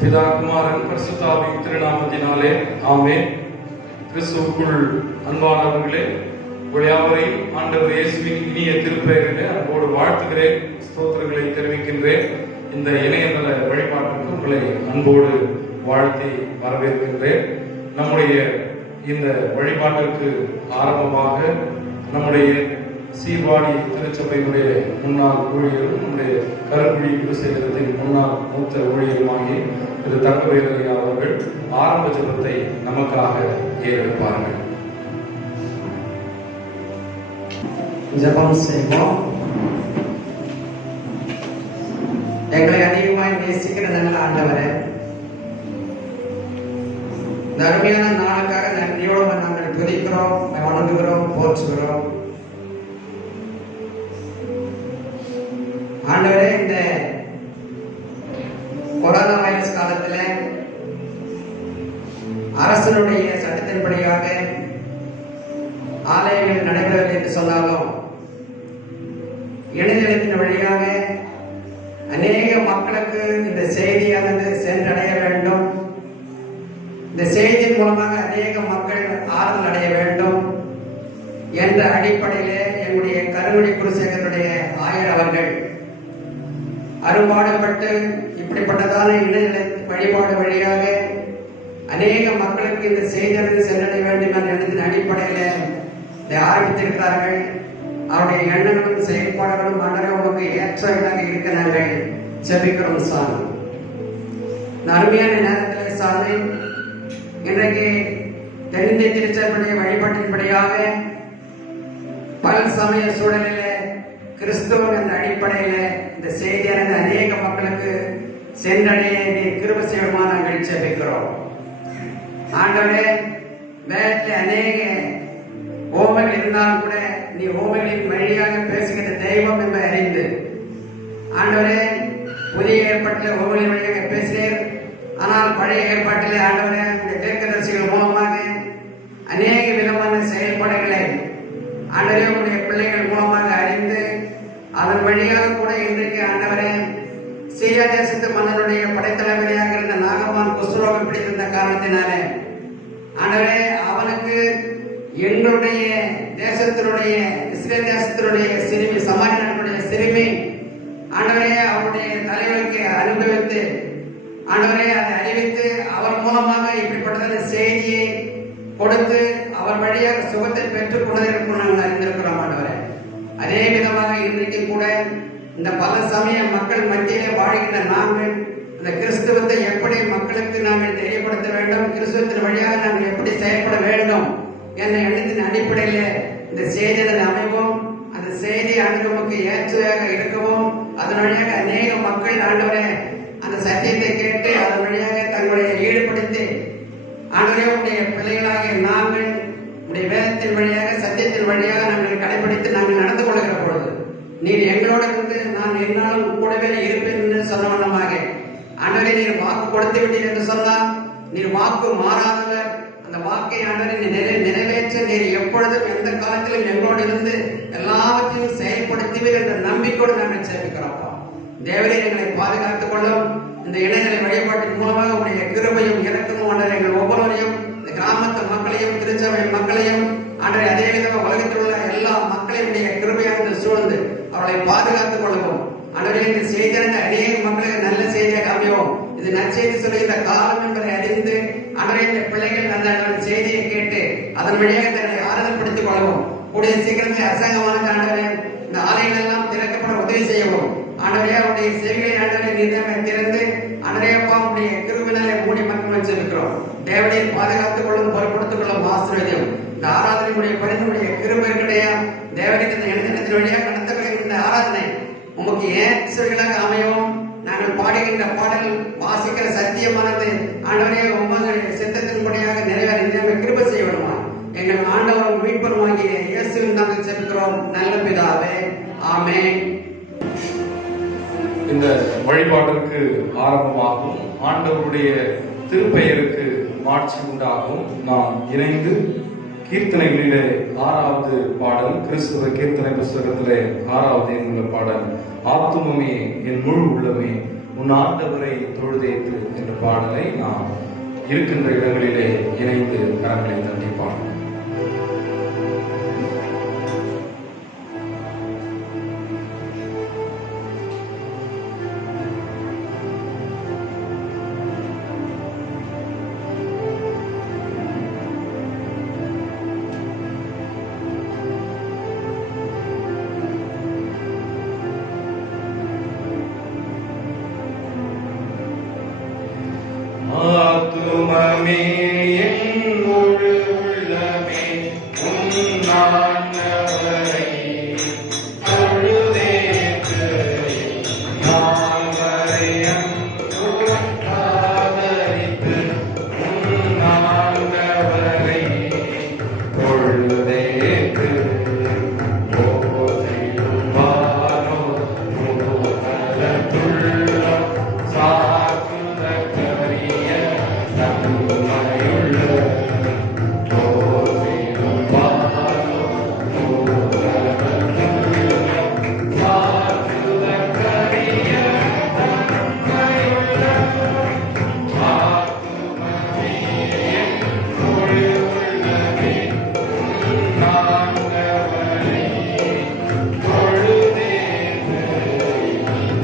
பிதா குமாரன் பரிசுத்தாவின் திருநாமத்தினாலே ஆமென். கிறிஸ்துவுக்குள் அன்பானவர்களே, உங்கள் யாவரையும் ஆண்டவர் இயேசுவின் இனிய திருப்பெயரிலே அன்போடு வாழ்த்துகிறேன், ஸ்தோத்திரங்களை தெரிவிக்கின்றேன். இந்த இணையதள வழிபாட்டுக்கு உங்களை அன்போடு வாழ்த்தி வரவேற்கின்றேன். நம்முடைய இந்த வழிபாட்டிற்கு ஆரம்பமாக நம்முடைய சீர்வாடி திருச்சபையினுடைய முன்னாள் ஊழியரும் நம்முடைய கருக்குழி குருசேகரத்தின் முன்னாள் மூத்த ஊழியருமாகிய திரு தங்கவேலையா அவர்கள் ஆரம்ப ஜெபத்தை நமக்காக ஏறெடுப்பார்கள். ஜெபம் செய்வோம். எங்களை அதிகமாய் நேசிக்கிற நல்ல ஆண்டவரே, இந்த அருமையான நாளுக்காக நன்றியோடு நாங்கள் துதிக்கிறோம், வணங்குகிறோம், போற்றுகிறோம். ஆண்டவரே, இந்த கொரோனா வைரஸ் காலத்தில் அரசனுடைய சட்டத்தின்படியாக ஆலயங்கள் நடைபெறவில்லை என்று சொன்னாலும் இணையதளத்தின் வழியாக அநேக மக்களுக்கு இந்த செய்தியானது சென்றடைய வேண்டும். இந்த செய்தியின் மூலமாக அநேக மக்கள் ஆறுதல் அடைய வேண்டும் என்ற அடிப்படையிலே எங்களுடைய கருங்குழி குருசேகரனுடைய ஆயர் அவர்கள் அரும்பாடுபட்டு இப்படிப்பட்டதான இணையதள வழிபாடு வழியாக அநேக மக்களுக்கு இந்த செய்தியானது சென்றடைய வேண்டும் என்ற எண்ணத்தின் அடிப்படையில் இதை ஆரம்பித்திருக்கிறார்கள். அவருடைய எண்ணங்களும் செயல்பாடுகளும் மன்னர்களுக்கு ஏற்றவர்களாக இருக்க நாங்கள் ஜெபிக்கிறோம் சாமி. இந்த அருமையான நேரத்தில் சாமி, இன்றைக்கு தென்னிந்திய திருச்சபையுடைய வழிபாட்டின்படியாக பல சமய சூழலிலே கிறிஸ்துவ என்ற அடிப்படையில் இந்த செய்தியானது அநேக மக்களுக்கு சென்றடைய கிருபை செய்யுமா நாங்கள் ஜெபிக்கிறோம். ஆண்டவரே, வேதத்தில் அநேக ஓமைகள் இருந்தாலும் கூட நீ ஓமைகளின் வழியாக பேசுகின்ற தெய்வம் என்பதை அறிந்து ஆண்டவரே, புதிய ஏற்பாட்டில் ஓமைகளின் வழியாக பேசினேன். ஆனால் பழைய ஏற்பாட்டிலே ஆண்டவரே, இந்த தீர்க்கதரிசிகள் மூலமாக அநேக விதமான செயல்பாடுகளை ஆண்டவரே உடைய பிள்ளைகள் மூலமாக அறிந்து அதன் வழியாக கூட இன்றைக்கு ஆண்டவரே சீரியா தேசத்து மன்னனுடைய படைத்தலைவரையாக இருந்த நாகமான் குஷ்டரோகம் பிடித்திருந்த காரணத்தினாலே ஆண்டவரே அவனுக்கு எங்களுடைய தேசத்தினுடைய இஸ்ரேல் தேசத்தினுடைய சிறுமி சமாரியனுடைய சிறுமி ஆண்டவரே அவருடைய தலைவருக்கு அனுபவித்து ஆண்டவரே அதை அறிவித்து அவர் மூலமாக இப்படிப்பட்டதான செய்தியை கொடுத்து அவர் வழியாக சுகத்தை பெற்றுக் கொண்டிருக்கும் நாங்கள் அறிந்திருக்கிறோம் ஆண்டவரே. அதே விதமாக இன்றைக்கு கூட இந்த பல சமய மக்கள் மத்தியிலே வாழ்கின்ற நாங்கள் இந்த கிறிஸ்துவத்தை எப்படி மக்களுக்கு நாங்கள் தெரியப்படுத்த வேண்டும், கிறிஸ்துவத்தின் வழியாக நாங்கள் எப்படி செயல்பட வேண்டும் என்ற எண்ணத்தின் அடிப்படையில் இந்த செய்தியை அமைவோம். அந்த செய்தி ஆண்டவருக்கு ஏற்றதாக இருக்கவும் அதன் வழியாக அநேக மக்கள் ஆண்டவரே அந்த சத்தியத்தை கேட்டு அதன் வழியாக தங்களுடைய ஈடுபடுத்தி ஆண்டவரே உடைய பிள்ளைகளாகிய நாங்கள் உடைய வேதத்தின் வழியாக சத்தியத்தின் வழியாக நாங்கள் கடைபிடித்து நாங்கள் நடந்து கொள்கிற பொழுது நீர் எங்களோட இருந்து நான் என்னாலும் கூடவே இருப்பேன் என்று சொன்ன வண்ணமாக ஆண்டவரே நீர் வாக்கு கொடுத்து விட்டீர் என்று சொன்னால் நீர் வாக்கு மாறாதவர். அந்த வாக்கை ஆண்டவரை நிறைவேற்ற நீர் எப்பொழுதும் எந்த காலத்திலும் எங்களோடு இருந்து எல்லாவற்றையும் செயல்படுத்துவீர் என்ற நம்பிக்கையோடு நாங்கள் சேமிக்கிறோம். தேவரே எங்களை பாதுகாத்துக் கொள்ளும். இந்த இணையதள வழிபாட்டின் மூலமாக உடைய கிருபையும் இறக்கமும் ஆண்டவரை எங்கள் ஒவ்வொருவரையும் இந்த கிராமத்து மக்களையும் திருச்சபை மக்களையும் ஆண்டவரை அதே விதமாக உலகத்தில் உள்ள எல்லா மக்களையும் கிருபையாக சூழ்ந்து அவளை பாதுகாத்துக் கொள்ளவும் ஆண்டவரே இந்த செய்தியான அநேக மக்களுக்கு நல்ல செய்தியாக அமையும். இது நற்செய்தி சொல்லுகிற காலம் என்பதை அறிந்து ஆண்டவரே இந்த பிள்ளைகள் அந்த செய்தியை கேட்டு அதன் வழியாக தன்னை ஆறுதல்படுத்திக் கொள்ளவும் கூடிய சீக்கிரத்தில் அரசாங்கமான ஆண்டவரே இந்த ஆலயங்கள் எல்லாம் திறக்கப்பட உதவி செய்யவும் ஆண்டவரே அவருடைய செவிகளை ஆண்டவரை நீதியாக திறந்து ஆண்டவரையப்பா உடைய கிருபினாலே மூடி மக்கள் வச்சிருக்கிறோம். தேவனையை பாதுகாத்துக் கொள்ளும், பொறுப்படுத்திக் கொள்ளும் ஆசீர்வாதம். இந்த ஆராதனையுடைய பரிந்துடைய கிருபை கிடையா தேவனுக்கு இந்த எழுதினத்தின் வழியாக நடத்தப்படுகிற இந்த ஆராதனை உமக்கு ஏற்றவைகளாக அமையவும் நாங்கள் பாடுகின்ற பாடல் வாசிக்கிற சத்தியமானது ஆண்டவரே உங்களுடைய சித்தத்தின்படியாக நிறைவேற கிருபை செய்யணுமா எங்கள் ஆண்டவரும் மீட்பருமாகிய இயேசுவின் நாமத்தில் ஜெபிக்கிறோம் நல்ல பிதாவே, ஆமென். இந்த வழிபாட்டிற்கு ஆரம்பமாகும் ஆண்டவருடைய திருப்பெயருக்கு மாட்சி உண்டாகும் நாம் இணைந்து கீர்த்தனைகளிலே 6வது பாடல், கிறிஸ்துவ கீர்த்தனை புஸ்தகத்திலே 6வது என்கிற பாடல், ஆத்துமமே என் முழு உள்ளமே உன் உன் ஆண்டவரை தொழுதேத்து என்ற பாடலை நாம் இருக்கின்ற இடங்களிலே இணைந்து கரங்களை தட்டி பாடுவோம். ஆத்துமமே என் முழு உள்ளமே உன் ஆண்டவரை தொழுதேத்து நாள் வரை அன்புடன் காதலித்து உன் ஆண்டவரை தொழுதேத்து போதிலும் வானோ முகலத்துள்ள சாக்குத கரிய தன்மையுள்ள போதிலும் வானோ முகலத்துள்ள சாக்குத கரிய தன்மையுள்ள ஆத்துமமே என் முழு உள்ளமே உன் ஆண்டவரை தொழுதேத்து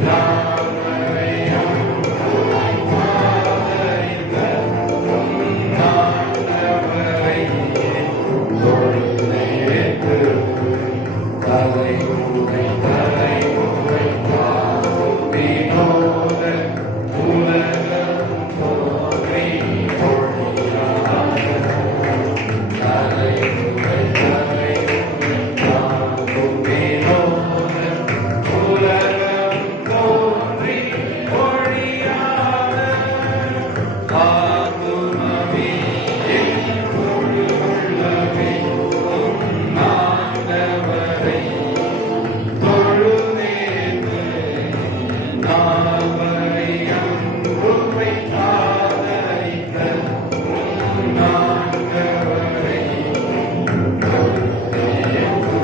நாள் வரை அன்புடன் காதலித்த உன் ஆண்டவரை தொழுதேத்து தலைமுறை காக்கும் வினோத உலகம் தோன்றி ஒழியாத தலைமுறை காக்கும் வினோத உலகம் தோன்றி ஒழியாத ஆத்துமமே என் முழு உள்ளமே உன் ஆண்டவரை தொழுதேத்து நாள் வரை அன்புமை காதலித்த உன் ஆண்டவரை தொழுதேத்து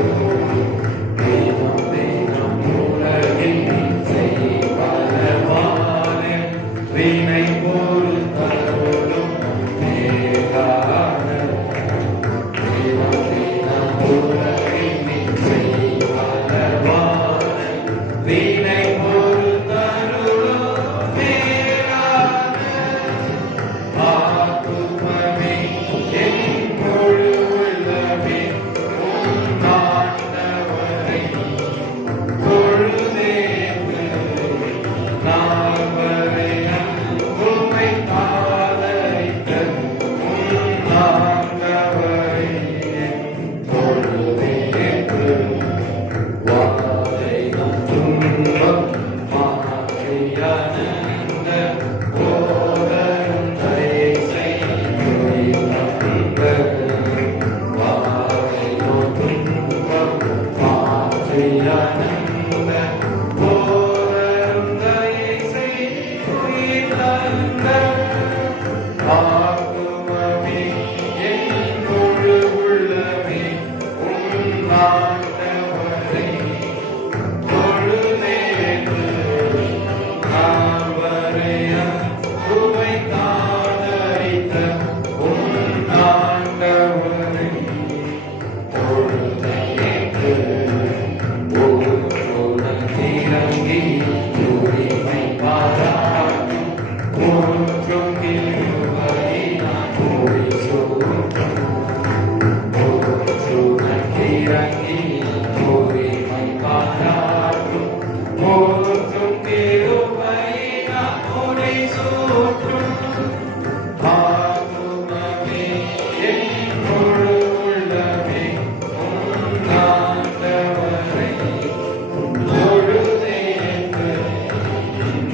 தினம் தினம் உலகில் செய்வனவான வினை பொறுத்தருளும் மேலான தினம் தினம் உலகில் செய்வனவான வினை பொறுத்தருளும் மேலான ஆத்துமமே என் முழு உள்ளமே உன் ஆண்டவரை தொழுதேத்து நாள் வரை அன்புமை காதலித்த உன் ஆண்டவரை தொழுதேத்து வாதையும் துன்பம் மாற்றியனந்த போதரும் தயசை தந்த வாதையும் துன்பம் மாற்றியனந்த போதரும் தயசை தந்த ஆத்துமமே என் முழு உள்ளமே உன் ஆண்டவரை தொழுதேத்து நாள் வரை அன்புமை காதலித்த உன் ஆண்டவரை தொழுதேத்து ஊற்றுடன் இறங்கி உரிமை பாராட்டும் ஊற்றும் கிருபை நான் முடிசூட்டும் ஊற்றுடன் இறங்கி உரிமை பாராட்டும் ஊற்றும் கிருபை நான் முடிசூட்டும் ஆத்துமமே என் முழு உள்ளமே உன் ஆண்டவரை தொழுதேத்து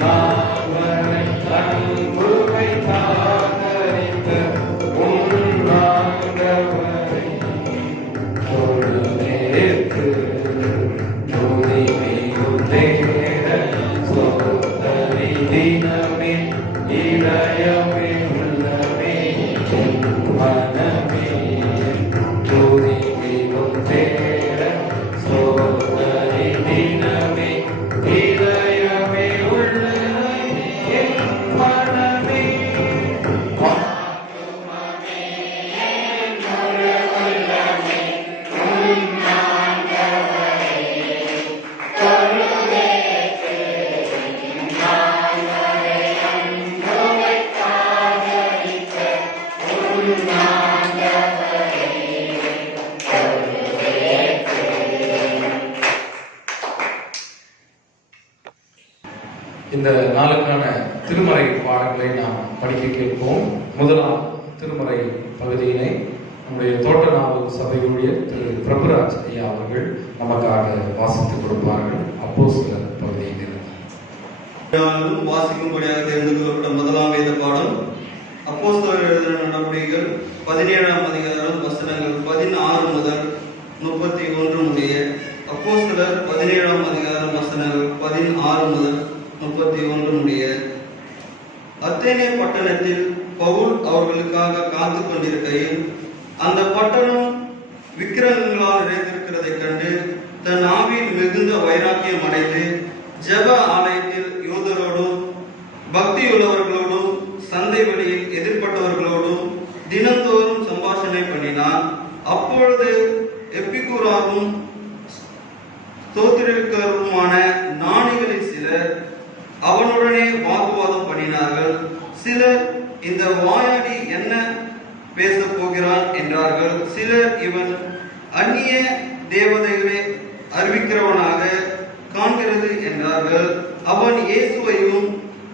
நாள் வரை அன்புமை காதலித்த உன் ஆண்டவரை தொழுதேத்து துதிமிகு தேர சோதரி தினமே இதயமே உள்ளமே மனமே துதிமிகு தேர சோதரி தினமே இதயமே உள்ளமே இந்த நாளுக்கான திருமறை பாடங்களை நாம் படிக்க கேட்போம். முதலாம் திருமறை பகுதியினை நம்முடைய தோட்டநாவல் சபை ஊழியர் திரு பிரபுராஜ் ஐயா அவர்கள் நமக்காக வாசித்துக் கொடுப்பார்கள். அப்போஸ்தலர் பகுதியில் வாசிக்கும்படியாக தெரிந்து கொள்ளப்பட்ட முதலாம் வேத பாடம் அப்போஸ்தலர் எழுதின நடவடிக்கைகள் 17ஆம் அதிகாரம் வசனங்கள் 16 முதல் 31 முடிய. அப்போஸ்தலர் 17ஆம் அதிகாரம் வசனங்கள் 16 முதல் 31 முடிய. அத்தேனே பட்டணத்தில் பவுல் அவர்களுக்காக காத்து கொண்டிருக்கையில் அந்த பட்டணம் விக்கிரகங்களால் நிறைந்திருக்கிறதைக் கண்டு தன் ஆவியில் மிகுந்த வைராக்கியம் அடைந்து ஜெப ஆலயத்தில் யூதரோடும் பக்தியுள்ளவர்களோடும் சந்தை வழியில் எதிர்பட்டவர்களோடும் தினந்தோறும் சம்பாஷணை பண்ணினான். அப்பொழுது எப்பிக்கூராவும் ஸ்தோத்திரிக்கருமான ஞானிகளில் சிலர் அவனுடனே வாக்குவாதம் பண்ணினார்கள். சிலர் இந்த வாயாடி என்ன பேச போகிறான் என்றார்கள். சிலர் இவன் அந்நிய தேவதைகளை அறிவிக்கிறவனாக காண்கிறது என்றார்கள். அவன் இயேசுவையும்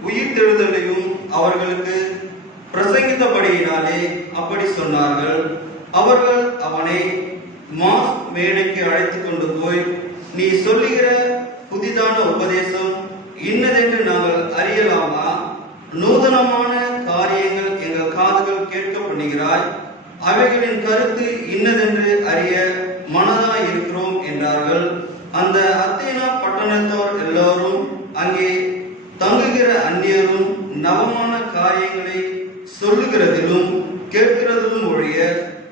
உயிர்த்தெழுதலையும் அவர்களுக்கு பிரசங்கித்தபடியினாலே அப்படி சொன்னார்கள். அவர்கள் அவனை மாஸ் மேடைக்கு அழைத்துக் கொண்டு போய், நீ சொல்லுகிற புதிதான உபதேசம் இன்னதென்று நாங்கள் அறியலாமா? நூதனமான காரியங்கள் எங்கள் காதுகள் கேட்க பண்ணுகிறாய். அவைகளின் கருத்து இன்னதென்று அறிய மனதாய் இருக்கிறோம் என்றார்கள். அந்த அத்தேனா பட்டணத்தோர் எல்லோரும் அங்கே தங்குகிற அந்நியரும் நவமான காரியங்களை சொல்லுகிறதிலும் கேட்கிறதிலும் ஒழிய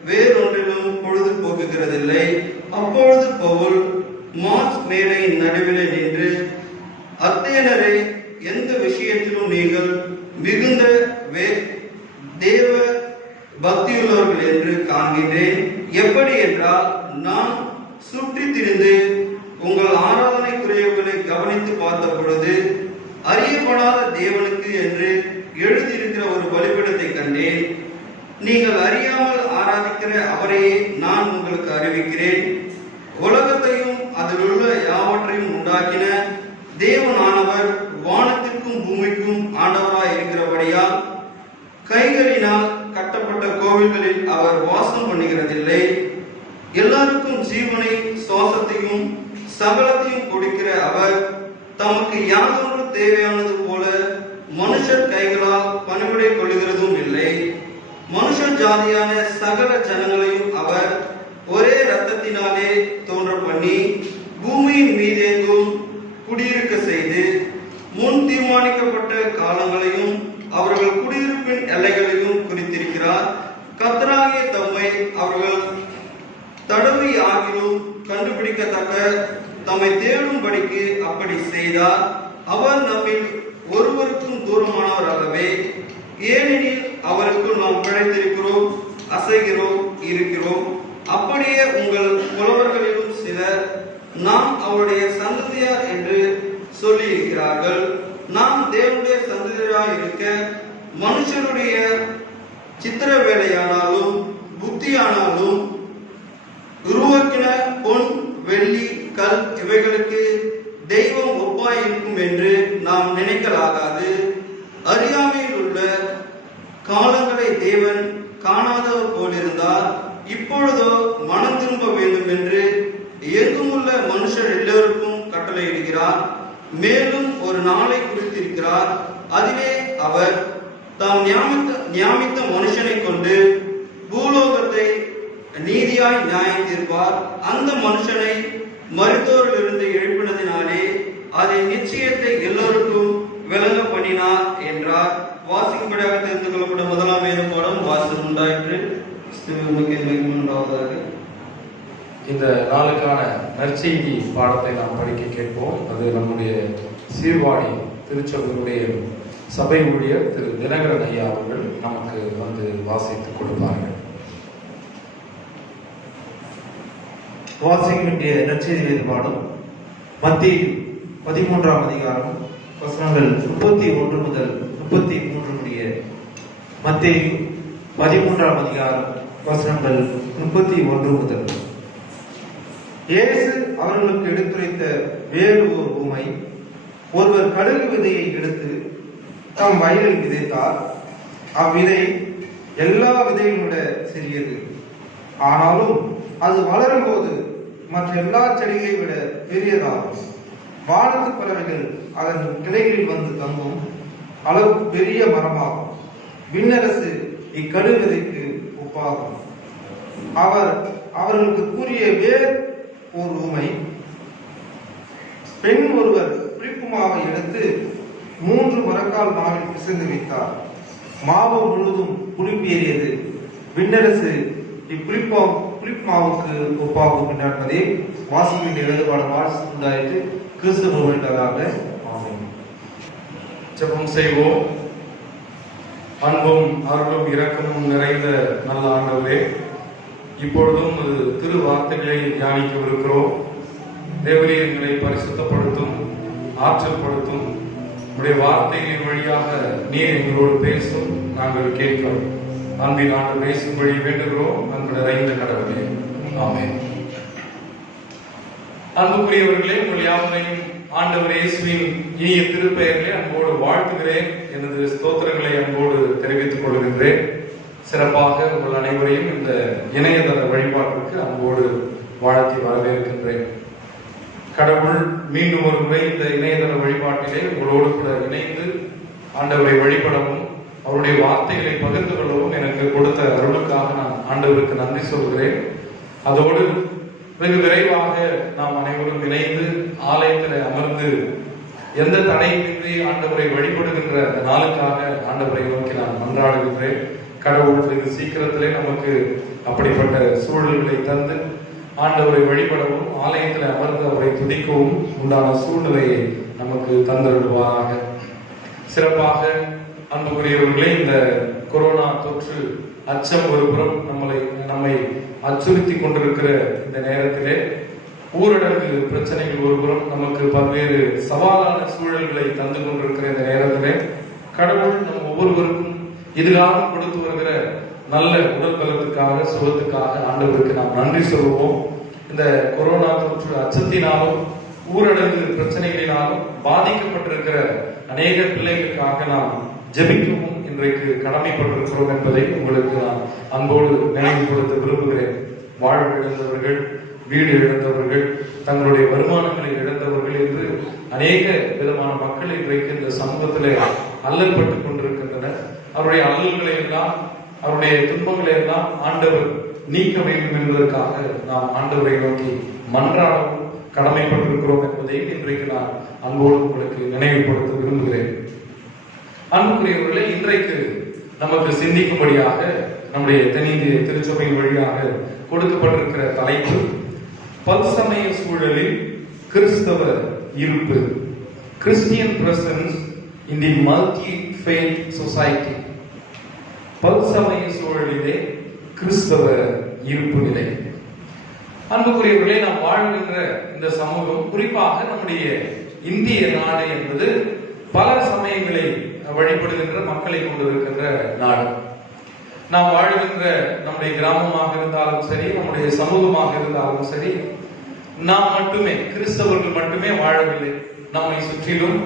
வேறொன்றிலும் பொழுது போக்குகிறதில்லை. அப்பொழுது பவுல் மாஸ் மேடையின் நடுவிலே நின்று, அத்தேனரே, எந்த விஷயத்திலும் நீங்கள் மிகுந்த தேவ பக்தியுள்ளவர்கள் என்று காண்கின்றேன். எப்படி என்றால், நான் சுற்றி திரிந்து உங்கள் ஆராதனைக்குரியவர்களை கவனித்து பார்த்த பொழுது அறியப்படாத தேவனுக்கு என்று எழுதியிருக்கிற ஒரு பலிபீடத்தை கண்டேன். நீங்கள் அறியாமல் ஆராதிக்கிற அவரையே நான் உங்களுக்கு அறிவிக்கிறேன். உலகத்தையும் அதில் உள்ள யாவற்றையும் உண்டாக்கின தேவனானவர் வானத்திற்கும் பூமிக்கும் ஆண்டவராய் இருக்கிறபடியால் கைகளினால் கட்டப்பட்ட கோவில்களில் அவர் வாசம் பண்ணுகிறதில்லை. எல்லாருக்கும் ஜீவனை சுவாசத்தையும் சகலத்தையும் கொடுக்கிற அவர் தமக்கு யாதொன்று தேவையானது போல மனுஷர் கைகளால் பணிவிடை கொள்ளுகிறதும் இல்லை. மனுஷர் ஜாதியான சகல ஜனங்களையும் அவர் ஒரே இரத்தத்தினாலே தோன்ற பண்ணி பூமியின் மீதெங்கும் குடியிருக்க செய்து முன் தீர்மானிக்கப்பட்ட காலங்களையும் அவர்கள் குடியிருப்பின் எல்லைகளையும் குறித்திருக்கிறார். கர்த்தராகிய தம்மை அவர்கள் தடவி ஆகிலும் கண்டுபிடிக்கத்தக்க தம்மை தேடும்படிக்கு அப்படி செய்தார். அவர் நம்மில் ஒருவருக்கும் தூரமானவர் அல்லவே. ஏனெனில் அவருக்குள் நாம் பிழைத்திருக்கிறோம், அசைகிறோம், இருக்கிறோம். அப்படியே உங்கள் புலவர்களிலும் சிலர் நாம் அவருடைய சந்ததியார் என்று சொல்லி இருக்கிறார்கள். நாம் தேவனுடைய சந்ததியாராய் இருக்க மனுஷருடைய சித்திர வேலையானாலும் புத்தியானாலும் உருவாக்கின பொன் வெள்ளி கல் இவைகளுக்கு தெய்வம் ஒப்பாய் இருக்கும் என்று நாம் நினைக்கலாகாது. அறியாமையில் உள்ள காலங்களை தேவன் காணாதவர் போலிருந்தார். இப்பொழுதோ மனம் திரும்ப வேண்டும் என்று எங்குமுள்ள மனுஷர் எல்லோருக்கும் கட்டளையிடுகிறார். மேலும் ஒரு நாளை குறித்திருக்கிறார். அதிலே அவர் தாம் நியமித்த மனுஷனை கொண்டு பூலோகத்தை நீதியாய் நியாயம் தீர்ப்பார். அந்த மனுஷனை மருத்துவரிலிருந்து எழுப்பினதினாலே அதன் நிச்சயத்தை எல்லோருக்கும் விளங்க பண்ணினார் என்றார். வாசிக்கும்படியாக தெரிந்து கொள்ளப்பட்ட முதலாம் வேத பாடம் வாசல் உண்டாயிற்று. இந்த நாளுக்கான நற்செய்தி பாடத்தை நாம் படிக்க கேட்போம். அது நம்முடைய சீர்காழி திருச்சபையுடைய சபை ஊழியர் திரு தினகரன் ஐயா அவர்கள் நமக்கு வந்து வாசித்துக் கொடுப்பார்கள். வாசிக்க வேண்டிய நற்செய்தி வேத பாடம் மத்தேயு 13ஆம் அதிகாரம் வசனங்கள் 31 முதல் 33 முடிய. மத்தேயு 13ஆம் அதிகாரம் வசனங்கள் 31 முதல். இயேசு அவர்களுக்கு எடுத்துரைத்த வேறு ஒரு உவமை, ஒருவர் கடுகு விதையை எடுத்து தம் வயலில் விதைத்தார். அவ்விதை எல்லா விதையும் விட சிறியது. ஆனாலும் அது வளரும் போது மற்ற எல்லா செடிகளை விட பெரியதாகும். வானத்து பறவைகள் அதன் கிளைகளில் வந்து தங்கும் அளவு பெரிய மரமாகும். விண்ணரசு இக்கடுகு விதைக்கு ஒப்பாகும். அவர்களுக்கு கூறிய வேறு ஓர் ஊமை. பெண் ஒருவர் புளிப்பு மாவை எடுத்து 3 மரக்கால் மாவில் பிசைந்து வைத்தார். மாவு முழுவதும் புளிப்பேறியது. விண்ணரசு புளிப்பு மாவுக்கு ஒப்பாகும் என்பதை வாசிக்க வேண்டிய எழுதுபாடு உண்டாயிற்று. கிறிஸ்துவ வேண்டதாக. ஆமென். ஜெபம் செய்வோம். அன்பும் அருளும் இரக்கமும் நிறைந்த நல்ல ஆண்டவரே, இப்பொழுதும் திரு வார்த்தைகளை தியானிக்கவிருக்கிறோம். தேவரீர் எங்களை பரிசுத்தப்படுத்தும், ஆற்றல் படுத்தும். உடைய வார்த்தைகளின் வழியாக நீர் எங்களோடு பேசும், நாங்கள் கேட்கிறோம். அன்பின் ஆண்டு பேசும்படி வேண்டுகிறோம். அன்பு நிறைந்த கடவுளே, ஆமென். அன்புக்குரியவர்களே, உங்கள் யாவரையும் ஆண்டவர் இயேசுவின் இனிய திருப்பெயர்களே அன்போடு வாழ்த்துகிறேன். எனது ஸ்தோத்திரங்களை அன்போடு தெரிவித்துக் கொள்கின்றேன். சிறப்பாக உங்கள் அனைவரையும் இந்த இணையதள வழிபாட்டிற்கு அன்போடு வாழ்த்தி வரவேற்கின்றேன். கடவுள் மீண்டும் ஒரு முறை இந்த இணையதள வழிபாட்டிலே உங்களோடு கூட இணைந்து ஆண்டவரை வழிபடவும் அவருடைய வார்த்தைகளை பகிர்ந்து கொள்ளவும் எனக்கு கொடுத்த அருளுக்காக நான் ஆண்டவருக்கு நன்றி சொல்கிறேன். அதோடு வெகு விரைவாக நாம் அனைவரும் இணைந்து ஆலயத்தில் அமர்ந்து எந்த தடையின்றி ஆண்டவரை வழிபடுகின்ற அந்த நாளுக்காக ஆண்டவரை நோக்கி நான் மன்றாடுகின்றேன். கடவுள் வெகு சீக்கிரத்திலே நமக்கு அப்படிப்பட்ட சூழல்களை தந்து ஆண்டவரை வழிபடவும் ஆலயத்தில் அமர்ந்து அவரை துதிக்கவும் உண்டான சூழ்நிலையை நமக்கு தந்தருள்வாராக. சிறப்பாக அன்புக்குரியவர்களே, இந்த கொரோனா தொற்று அச்சம் ஒருபுறம் நம்மை அச்சுறுத்தி கொண்டிருக்கிற இந்த நேரத்திலே ஊரடங்கு பிரச்சனைகள் ஒருபுறம் நமக்கு பல்வேறு சவாலான சூழல்களை தந்து கொண்டிருக்கிற இந்த நேரத்திலே கடவுள் நம் ஒவ்வொருவருக்கும் இதுகாலம் கொடுத்து வருகிற நல்ல உடல் பலத்துக்காக சுகத்துக்காக ஆண்டவருக்கு நாம் நன்றி சொல்லுவோம். இந்த கொரோனா தொற்று அச்சத்தினாலும் ஊரடங்கு பிரச்சனைகளினாலும் பாதிக்கப்பட்டிருக்கிற அநேக பிள்ளைகளுக்காக நாம் ஜெபிக்கவும் இன்றைக்கு கடமைப்பட்டிருக்கிறோம் என்பதை உங்களுக்கு நான் அன்போடு நினைவுபடுத்த விரும்புகிறேன். வாழ்வு இழந்தவர்கள், வீடு இழந்தவர்கள், தங்களுடைய வருமானங்களை இழந்தவர்கள் என்று அநேக விதமான மக்கள் இன்றைக்கு இந்த சமூகத்திலே அல்லல்பட்டுக் கொண்டிருக்கின்றனர். அவருடைய அல்லல்களை எல்லாம், அவருடைய துன்பங்களை எல்லாம் ஆண்டவர் நீக்க வேண்டும் என்பதற்காக நாம் ஆண்டவரை நோக்கி மன்றாடவும் கடமைப்பட்டிருக்கிறோம் என்பதை இன்றைக்கு நான் அன்போடு உங்களுக்கு நினைவுபடுத்த விரும்புகிறேன். அன்புக்குரியவர்களே, இன்றைக்கு நமக்கு சிந்திக்கும்படியாக நம்முடைய தென்னிந்திய திருச்சபையின் வழியாக கொடுக்கப்பட்டிருக்கிற தலைப்பு பல்சமய சூழலில் கிறிஸ்தவ இருப்பு, Christian presence in the multi faith society. பல்சமய சூழலிலே கிறிஸ்தவ இருப்பு நிலை. அன்புக்குரியவர்களே, நாம் வாழ்கின்ற இந்த சமூகம், குறிப்பாக நம்முடைய இந்திய நாடு என்பது பல சமயங்களை வழிபடுகின்ற மக்களை கொண்டிருக்கின்ற நாடு. நாம் வாழ்கின்ற நம்முடைய கிராமமாக இருந்தாலும் சரி, நம்முடைய சமூகமாக இருந்தாலும் சரி, நாம் மட்டுமே கிறிஸ்தவர்கள் மட்டுமே வாழவில்லை. நம்மை சுற்றிலும்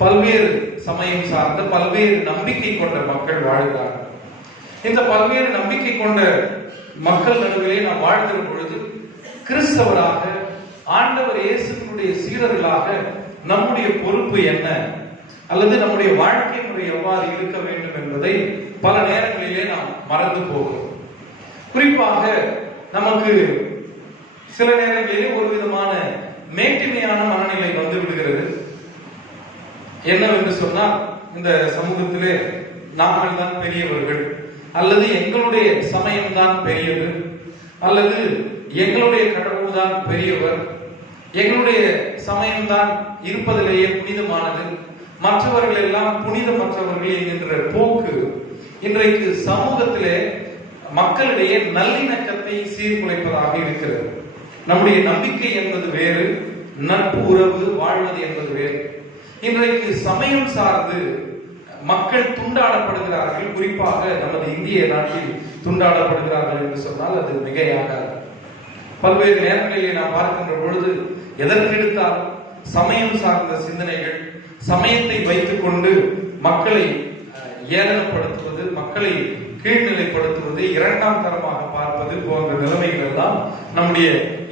பல்வேறு சமயம் சார்ந்த பல்வேறு நம்பிக்கை கொண்ட மக்கள் வாழ்கிறார்கள். இந்த பல்வேறு நம்பிக்கை கொண்ட மக்கள் நடுவிலே நாம் வாழ்கிற பொழுது கிறிஸ்தவராக, ஆண்டவர் இயேசுவினுடைய சீடர்களாக நம்முடைய பொறுப்பு என்ன, அல்லது நம்முடைய வாழ்க்கை முறை எவ்வாறு இருக்க வேண்டும் என்பதை பல நேரங்களிலே நாம் மறந்து போகிறோம். குறிப்பாக நமக்கு சில நேரங்களிலே ஒரு விதமான மேட்டிமையான மனநிலை வந்து விடுகிறது. என்னவென்று சொன்னால், இந்த சமூகத்திலே நாங்கள் தான் பெரியவர்கள், அல்லது எங்களுடைய சமயம் தான் பெரியது, அல்லது எங்களுடைய கடவுள் தான் பெரியவர், எங்களுடைய சமயம் தான் இருப்பதிலேயே புனிதமானது, மற்றவர்கள் எல்லாம் புனிதமற்றவர்கள் என்கின்ற போக்கு இன்றைக்கு சமூகத்திலே மக்களிடையே நல்லிணக்கத்தை சீர்குலைப்பதாக இருக்கிறது. நம்முடைய நம்பிக்கை என்பது வேறு, நட்பு உறவு வாழ்வது என்பது வேறு. இன்றைக்கு சமயம் சார்ந்து மக்கள் துண்டாடப்படுகிறார்கள். குறிப்பாக நமது இந்திய நாட்டில் துண்டாடப்படுகிறார்கள் என்று சொன்னால் அது மிகையாகாது. பல்வேறு நேரங்களிலே நாம் பார்க்கின்ற பொழுது எதற்கெடுத்தாலும் சமயம் சார்ந்த சிந்தனைகள், சமயத்தை வைத்துக் கொண்டு மக்களை ஏளனப்படுத்துவது, மக்களை கீழ்நிலைப்படுத்துவது, இரண்டாம் தரமாக பார்ப்பது போன்ற நிலைமைகள் எல்லாம் நம்முடைய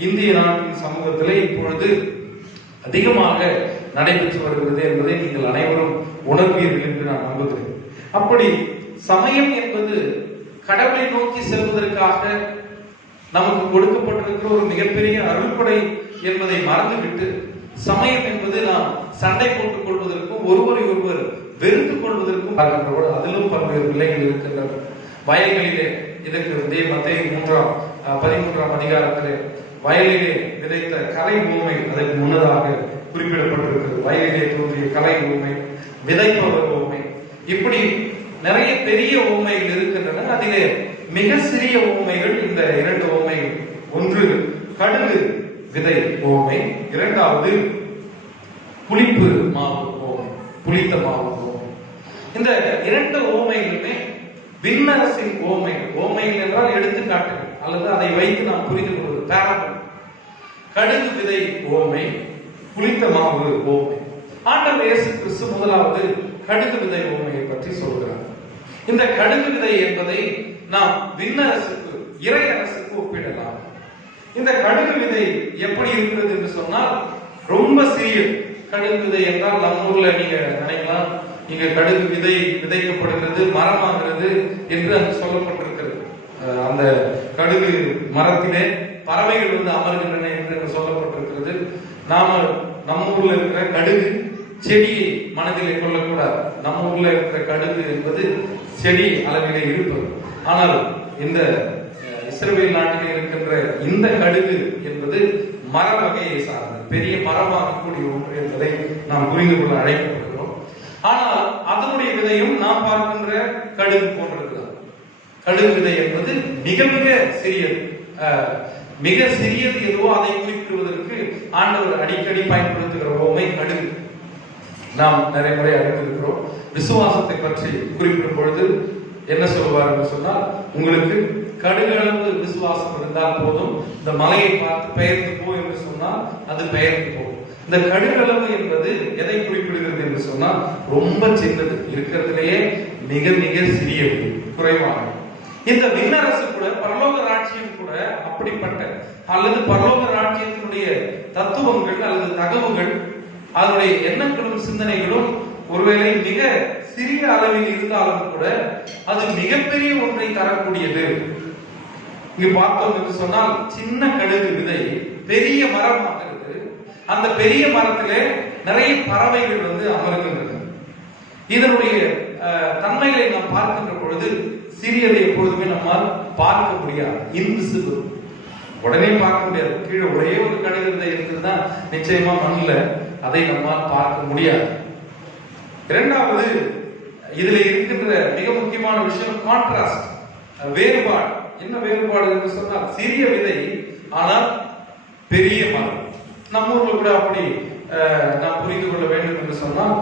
இந்திய நாட்டின் சமூகத்திலே இப்பொழுது அதிகமாக நடைபெற்று வருகிறது என்பதை நீங்கள் அனைவரும் உணர்வீர்கள் என்று நான் நம்புகிறேன். அப்படி சமயம் என்பது கடவுளை நோக்கி செல்வதற்காக நமக்கு கொடுக்கப்பட்டிருக்கிற ஒரு மிகப்பெரிய அருள்படை என்பதை மறந்துவிட்டு, சமயம் என்பது நாம் சண்டை போட்டுக் கொள்வதற்கும் ஒருவரை ஒருவர் வெறுத்துக் கொள்வதற்கும் அதிலும் பல்வேறு நிலைகள் இருக்கின்றன. வயல்களிலே இதற்கு மத்தேயு 13ஆம் அதிகாரத்திலே வயலிலே விதைத்த கலை ஊமை அதற்கு முன்னதாக குறிப்பிடப்பட்டிருக்கிறது. வயலிலே தோன்றிய கலை ஊமை, விதைப்பவர் ஊமை, இப்படி நிறைய பெரிய ஊமைகள் இருக்கின்றன. அதிலே மிக சிறிய ஊமைகள் இந்த 2 ஊமைகள். ஒன்று கடுகு விதை ஊமை, இரண்டாவது புளிப்பு மாவு ஊமை, புளித்த மாவு ஊமை. இந்த 2 ஊமைகளுமே விண்ணரசின் ஊமைகள். ஊமைகள் என்றால் எடுத்துக்காட்டுகள் அல்லது அதை வைத்து நாம் புரிந்து கொள்வது பேரபிள். கடுகு விதை ஊமை, புளித்த மாவு ஊமை. ஆண்டவர் இயேசு கிறிஸ்து முதலாவது கடுகு விதை ஊமையை பற்றி சொல்கிறார். இந்த கடுகு விதை என்பதை நாம் விண்ணரசுக்கு, இறை அரசுக்கு ஒப்பிடலாம். இந்த கடுகு விதை எப்படி இருக்கிறது என்று சொன்னால் ரொம்ப சிறிய கடுகு விதை என்றால் நம்ம ஊர்ல நீங்க நினைக்கலாம், இங்க கடுகு விதை விதைக்கப்படுகிறது, மரமாகிறது என்று அங்கு சொல்லப்பட்டிருக்கிறது. அந்த கடுகு மரத்திலே பறவைகள் அமர்கின்றன என்று சொல்லப்பட்டிருக்கிறது. நாம நம்ம ஊர்ல இருக்கிற கடுகு செடியை மனதிலே கொள்ளக்கூடாது. நம்ம ஊர்ல இருக்கிற கடுகு என்பது செடி அளவிலே இருப்பது. ஆனால் இந்த இஸ்ரவேல் நாட்டில் இருக்கின்ற இந்த கடுகு என்பது மர வகையை சார்ந்தது, பெரிய மரமாகக்கூடிய ஒன்று என்பதை நாம் புரிந்து கொள்ள அழைக்கப்படுகிறோம். ஆனால் அதனுடைய விதையும் நாம் பார்க்கின்ற கடுகு போன்றிருக்கிறது. கடுகு விதை என்பது மிக மிக சிறியது. மிக சிறியது எதுவோ அதை குறிப்பிடுவதற்கு ஆண்டவர் அடிக்கடி பயன்படுத்துகிற ஓமை கடுகு. நாம் நிறைய முறை அறிந்திருக்கிறோம். விசுவாசத்தை பற்றி குறிப்பிடும் பொழுது என்ன சொல்வார் என்று சொன்னால், உங்களுக்கு கடுகளவு விசுவாசம் இருந்தால் போதும், இந்த மலையை பார்த்து பெயர்ந்து போ என்று சொன்னால் அது பெயர்ந்து போகும். இந்த கடுகளவு என்பது எதை குறிப்பிடுகிறது என்று சொன்னால் ரொம்ப சின்னது, இருக்கிறதுலேயே மிக மிக சிறியது, குறைவானது. இந்த விண்ணரசு கூட, பரலோக ராஜ்யம் கூட அப்படிப்பட்ட அல்லது பரலோக ராஜ்யத்தினுடைய தத்துவங்கள் அல்லது தகவல்கள், அதனுடைய எண்ணங்களும் சிந்தனைகளும் ஒருவேளை மிக சிறிய அளவில் இருந்தாலும் கூட அது மிகப்பெரிய ஒன்றை தரக்கூடியது. இங்கு பார்த்தோம் என்று சொன்னால் சின்ன கடுகு விதை பெரிய மரமாகிறது. அந்த பெரிய மரத்திலே நிறைய பறவைகள் அமர்கின்றன. இதனுடைய தன்மைகளை நாம் பார்க்கின்ற பொழுது சிறியதை எப்பொழுதுமே நம்மால் பார்க்க முடியாது, இன்விசிபிள், உடனே பார்க்க முடியாது. கீழே ஒரே ஒரு கடுகு விதை இருக்குதுன்னா நிச்சயமா மண்ணில் அதை நம்மால் பார்க்க முடியாது. இரண்டாவது, இதுல இருக்கின்ற மிக முக்கியமான விஷயம் கான்ட்ராஸ்ட், வேறுபாடு. என்ன வேறுபாடு என்று சொன்னால், சிறிய விதை ஆனால் பெரிய மரம். நம்ம ஊர்ல கூட அப்படி நாம் புரிந்து கொள்ள வேண்டும் என்று சொன்னால்,